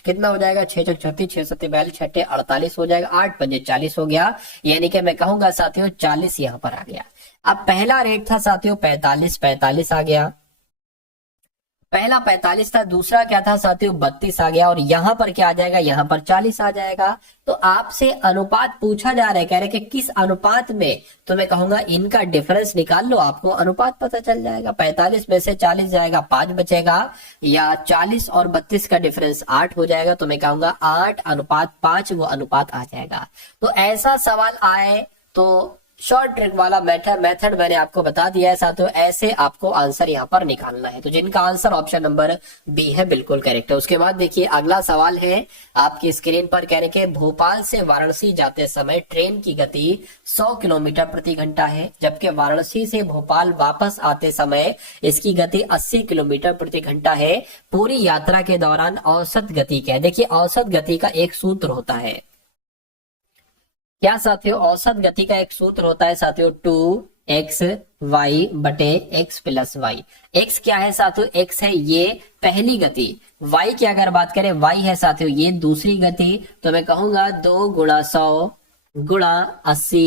कितना हो जाएगा, 6 छंग 36, 6 सत्ते 42, 6 48 हो जाएगा, 8 पंजे 40 हो गया। यानी कि मैं कहूंगा साथियों 40 यहाँ पर आ गया। अब पहला रेट था साथियों 45, 45 आ गया। पहला 45 था, दूसरा क्या था साथियों 32 आ गया, और यहां पर क्या आ जाएगा, यहां पर 40 आ जाएगा। तो आपसे अनुपात पूछा जा रहा है, कह रहे कि किस अनुपात में, तो मैं कहूंगा इनका डिफरेंस निकाल लो, आपको अनुपात पता चल जाएगा। 45 में से 40 जाएगा 5 बचेगा, या 40 और 32 का डिफरेंस 8 हो जाएगा, तो मैं कहूंगा 8:5 वो अनुपात आ जाएगा। तो ऐसा सवाल आए तो शॉर्ट ट्रिक वाला मेथड मैंने आपको बता दिया है साथियों, ऐसे आपको आंसर यहाँ पर निकालना है। तो जिनका आंसर ऑप्शन नंबर बी है बिल्कुल करेक्ट है। उसके बाद देखिए अगला सवाल है आपकी स्क्रीन पर, कह रहे कि भोपाल से वाराणसी जाते समय ट्रेन की गति 100 किलोमीटर प्रति घंटा है, जबकि वाराणसी से भोपाल वापस आते समय इसकी गति 80 किलोमीटर प्रति घंटा है। पूरी यात्रा के दौरान औसत गति क्या है? देखिए औसत गति का एक सूत्र होता है, क्या साथियों? औसत गति का एक सूत्र होता है साथियों 2x y x plus y. x क्या है साथियों? x है ये पहली गति, y की अगर बात करें y है साथियों ये दूसरी गति। तो मैं कहूंगा 2 गुणा 100 गुणा 80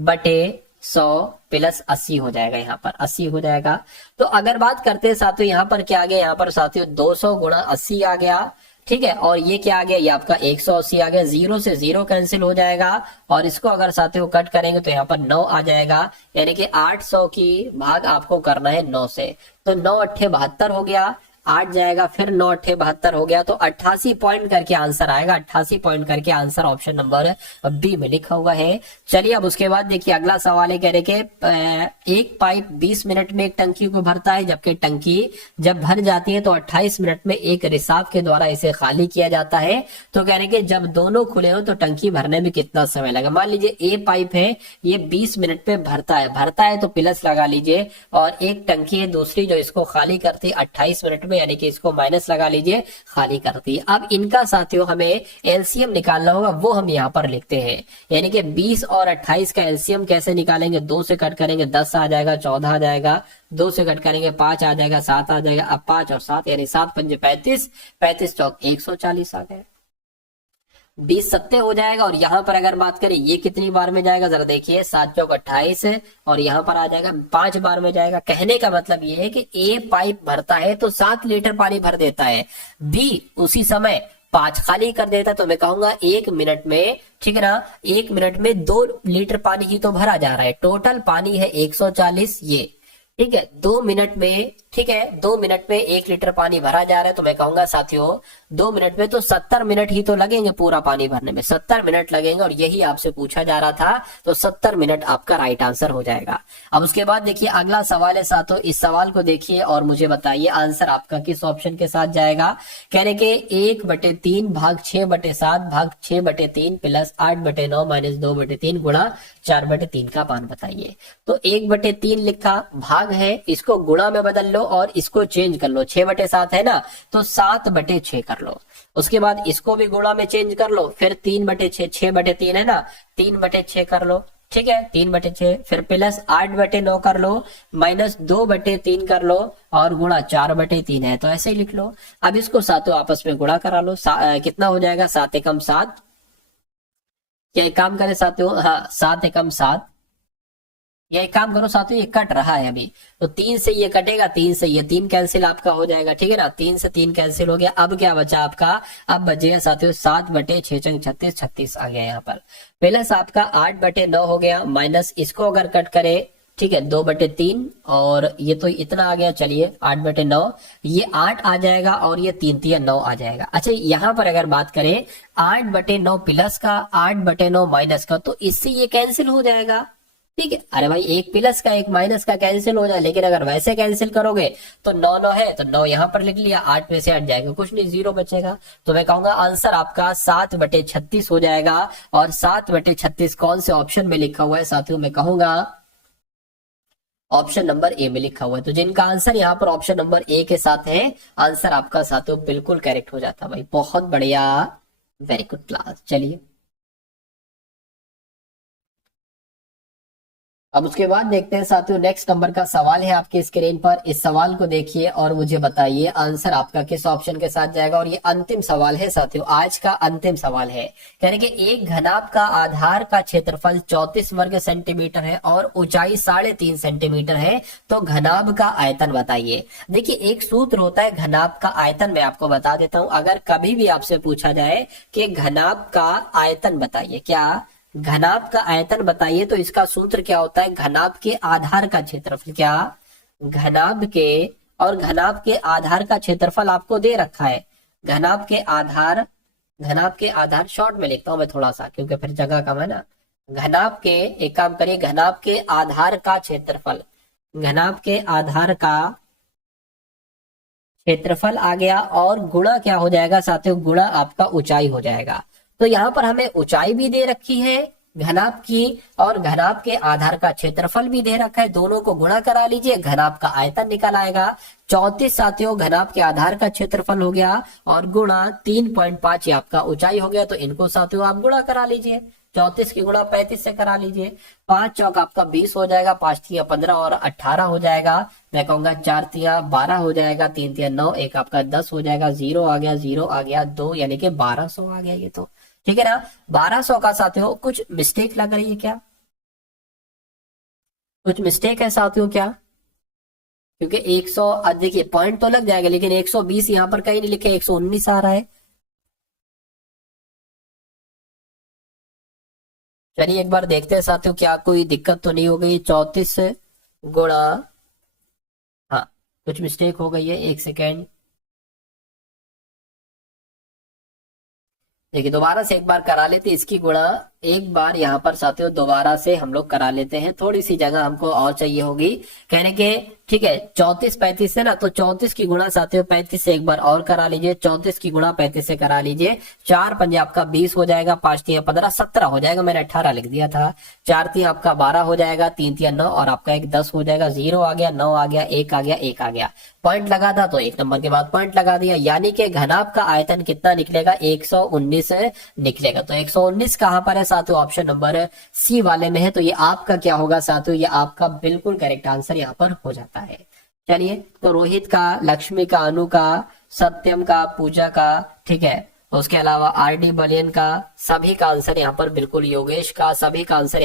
बटे 100 प्लस 80 हो जाएगा, यहाँ पर 80 हो जाएगा। तो अगर बात करते हैं साथियों यहाँ पर क्या आ गया, यहाँ पर साथियों 200 गुणा 80 आ गया, ठीक है। और ये क्या आ गया, ये आपका 180 आ गया, 0 से 0 कैंसिल हो जाएगा, और इसको अगर साथियों कट करेंगे तो यहाँ पर 9 आ जाएगा, यानी कि 800 की भाग आपको करना है 9 से। तो 9 अट्ठे 72 हो गया, 8 जाएगा, फिर 9 अट्ठे 72 हो गया, तो 88 पॉइंट करके आंसर आएगा। 88 पॉइंट करके आंसर ऑप्शन नंबर बी में लिखा हुआ है। चलिए अब उसके बाद देखिए अगला सवाल है, कह रहे कि एक पाइप 20 मिनट में एक टंकी को भरता है, जबकि टंकी जब भर जाती है तो 28 मिनट में एक रिसाव के द्वारा इसे खाली किया जाता है। तो कह रहे कि जब दोनों खुले हो तो टंकी भरने में कितना समय लगा? मान लीजिए ए पाइप है, ये 20 मिनट में भरता है तो प्लस लगा लीजिए, और एक टंकी है दूसरी जो इसको खाली करती है 28 मिनट में, यानी कि इसको माइनस लगा लीजिए, खाली करती है। अब इनका साथियों हमें एलसीएम निकालना होगा, वो हम यहाँ पर लिखते हैं, यानी कि 20 और 28 का एलसीएम कैसे निकालेंगे? 2 से कट करेंगे 10 आ जाएगा, 14 आ जाएगा, 2 से कट करेंगे 5 आ जाएगा, 7 आ जाएगा। अब 5 और 7 यानी 7 पंजे 35, 35 चौक 140 आ गए, 20 सत्ते हो जाएगा। और यहाँ पर अगर बात करें ये कितनी बार में जाएगा, जरा देखिए 7 चौक 28, और यहाँ पर आ जाएगा 5 बार में जाएगा। कहने का मतलब ये है कि ए पाइप भरता है तो 7 लीटर पानी भर देता है, बी उसी समय 5 खाली कर देता है। तो मैं कहूंगा 1 मिनट में, ठीक है ना, 1 मिनट में 2 लीटर पानी ही तो भरा जा रहा है, टोटल पानी है 140, ये ठीक है 2 मिनट में, ठीक है 2 मिनट में 1 लीटर पानी भरा जा रहा है। तो मैं कहूंगा साथियों 2 मिनट में तो 70 मिनट ही तो लगेंगे पूरा पानी भरने में, 70 मिनट लगेंगे, और यही आपसे पूछा जा रहा था, तो 70 मिनट आपका राइट आंसर हो जाएगा। अब उसके बाद देखिए अगला सवाल है साथियों, इस सवाल को देखिए और मुझे बताइए आंसर आपका किस ऑप्शन के साथ जाएगा। कहने के 1/3 भाग 6/7 भाग 6/3 प्लस 8/9 माइनस 2/3 गुणा 4/3 का मान बताइए। तो 1/3 लिखा, भाग है, इसको गुणा में बदल लो और इसको चेंज कर लो, 6/7 है ना, तो 7/6 कर लो। उसके बाद इसको भी गुणा में चेंज कर लो, फिर 3/6, 6/3 है ना, 3/6 कर लो, ठीक है 3/6, फिर प्लस 8/9 कर लो, माइनस 2/3 कर लो, और गुणा 4/3 है, तो ऐसे ही लिख लो। अब इसको सातों आपस में गुणा करा लो, कितना हो जाएगा 7 एकम 7, क्या एक काम करें साथियों, हाँ 7 एकम 7, या एक काम करो साथियों ये कट रहा है अभी, तो 3 से ये कटेगा, 3 से ये 3 कैंसिल आपका हो जाएगा, ठीक है ना, 3 से 3 कैंसिल हो गया। अब क्या बचा आपका, अब बचेगा साथियों 7/6 36, 36 आ गया यहाँ पर, प्लस आपका 8/9 हो गया, माइनस इसको अगर कट करे, ठीक है 2/3, और ये तो इतना आ गया, चलिए 8/9, ये 8 आ जाएगा, और ये 3 3 9 आ जाएगा। अच्छा यहाँ पर अगर बात करें 8/9 प्लस का 8/9 माइनस का, तो इससे ये कैंसिल हो जाएगा, ठीक है। अरे भाई एक प्लस का एक माइनस का कैंसिल हो जाए, लेकिन अगर वैसे कैंसिल करोगे तो 9 9 है, तो 9 यहां पर लिख लिया, 8 में से हट जाएगा, कुछ नहीं 0 बचेगा। तो मैं कहूंगा आंसर आपका 7/36 हो जाएगा, और 7/36 कौन से ऑप्शन में लिखा हुआ है साथियों, मैं कहूंगा ऑप्शन नंबर ए में लिखा हुआ है। तो जिनका आंसर यहाँ पर ऑप्शन नंबर ए के साथ है, आंसर आपका साथियों बिल्कुल करेक्ट हो जाता भाई, बहुत बढ़िया, वेरी गुड क्लास। चलिए अब उसके बाद देखते हैं साथियों, नेक्स्ट नंबर का सवाल है आपके स्क्रीन पर। इस सवाल को देखिए और मुझे बताइए आंसर आपका किस ऑप्शन के साथ जाएगा। और ये अंतिम सवाल है साथियों, आज का अंतिम सवाल है। यानी कि एक घनाभ का आधार का क्षेत्रफल 34 वर्ग सेंटीमीटर है और ऊंचाई 3.5 सेंटीमीटर है, तो घनाभ का आयतन बताइए। देखिए एक सूत्र होता है घनाभ का आयतन, मैं आपको बता देता हूं। अगर कभी भी आपसे पूछा जाए कि घनाभ का आयतन बताइए, क्या घनाभ का आयतन बताइए, तो इसका सूत्र क्या होता है, घनाभ के आधार का क्षेत्रफल। क्या घनाभ के, और घनाभ के आधार का क्षेत्रफल आपको दे रखा है। घनाभ के आधार, घनाभ के आधार शॉर्ट में लिखता हूं मैं थोड़ा सा, क्योंकि फिर जगह कम है ना। घनाभ के, एक काम करिए, घनाभ के आधार का क्षेत्रफल, घनाभ के आधार का क्षेत्रफल आ गया, और गुणा क्या हो जाएगा साथियों, गुणा आपका ऊंचाई हो जाएगा। तो यहाँ पर हमें ऊंचाई भी दे रखी है घनाभ की, और घनाभ के आधार का क्षेत्रफल भी दे रखा है। दोनों को गुणा करा लीजिए, घनाभ का आयतन निकल आएगा। 34 साथियों घनाभ के आधार का क्षेत्रफल हो गया, और गुणा 3.5 आपका ऊंचाई हो गया। तो इनको साथियों आप गुणा करा लीजिए, 34 की गुणा 35 से करा लीजिए। 5 चौक आपका 20 हो जाएगा, 5 तिया 15 और 18 हो जाएगा। मैं कहूंगा 4 तिया 12 हो जाएगा, 3 तिया 9, एक आपका 10 हो जाएगा। 0 आ गया, 0 आ गया, 2 यानी कि 1200 आ गया ये तो, ठीक है ना। 1200 का साथियों कुछ मिस्टेक लग रही है क्या, कुछ मिस्टेक है साथियों क्या? क्योंकि 100, देखिए पॉइंट तो लग जाएगा, लेकिन 120 यहाँ पर कहीं नहीं लिखे, 119 आ रहा है। चलिए एक बार देखते हैं साथियों, क्या कोई दिक्कत तो नहीं हो गई। 34 गुणा, हाँ कुछ मिस्टेक हो गई है, एक सेकेंड। देखिए दोबारा से एक बार करा लेते इसकी गुणा, एक बार यहाँ पर साथियों दोबारा से हम लोग करा लेते हैं। थोड़ी सी जगह हमको और चाहिए होगी कहने के, ठीक है। 34 35 से ना, तो 34 की गुणा साथियों 35 से एक बार और करा लीजिए। 34 की गुणा 35 से करा लीजिए। 4 पंजे आपका 20 हो जाएगा, 5 तिया 15, 17 हो जाएगा, मैंने 18 लिख दिया था। 4 तिया आपका 12 हो जाएगा, 3 तिया 9 और आपका एक 10 हो जाएगा। 0 आ गया, 9 आ गया, 1 आ गया, 1 आ गया। पॉइंट लगा था तो एक नंबर के बाद पॉइंट लगा दिया, यानी कि घनाभ का आयतन कितना निकलेगा, 119 निकलेगा। तो 119 कहां पर है साथियों, ऑप्शन नंबर सी वाले में है। तो ये आपका क्या होगा साथियों, ये आपका बिल्कुल करेक्ट आंसर यहाँ पर हो जाता है। चलिए, तो रोहित का, लक्ष्मी का, अनु का, सत्यम का, पूजा का, ठीक है, उसके अलावा आरडी बलियन का, सभी का आंसर यहाँ पर बिल्कुल, योगेश का, सभी का आंसर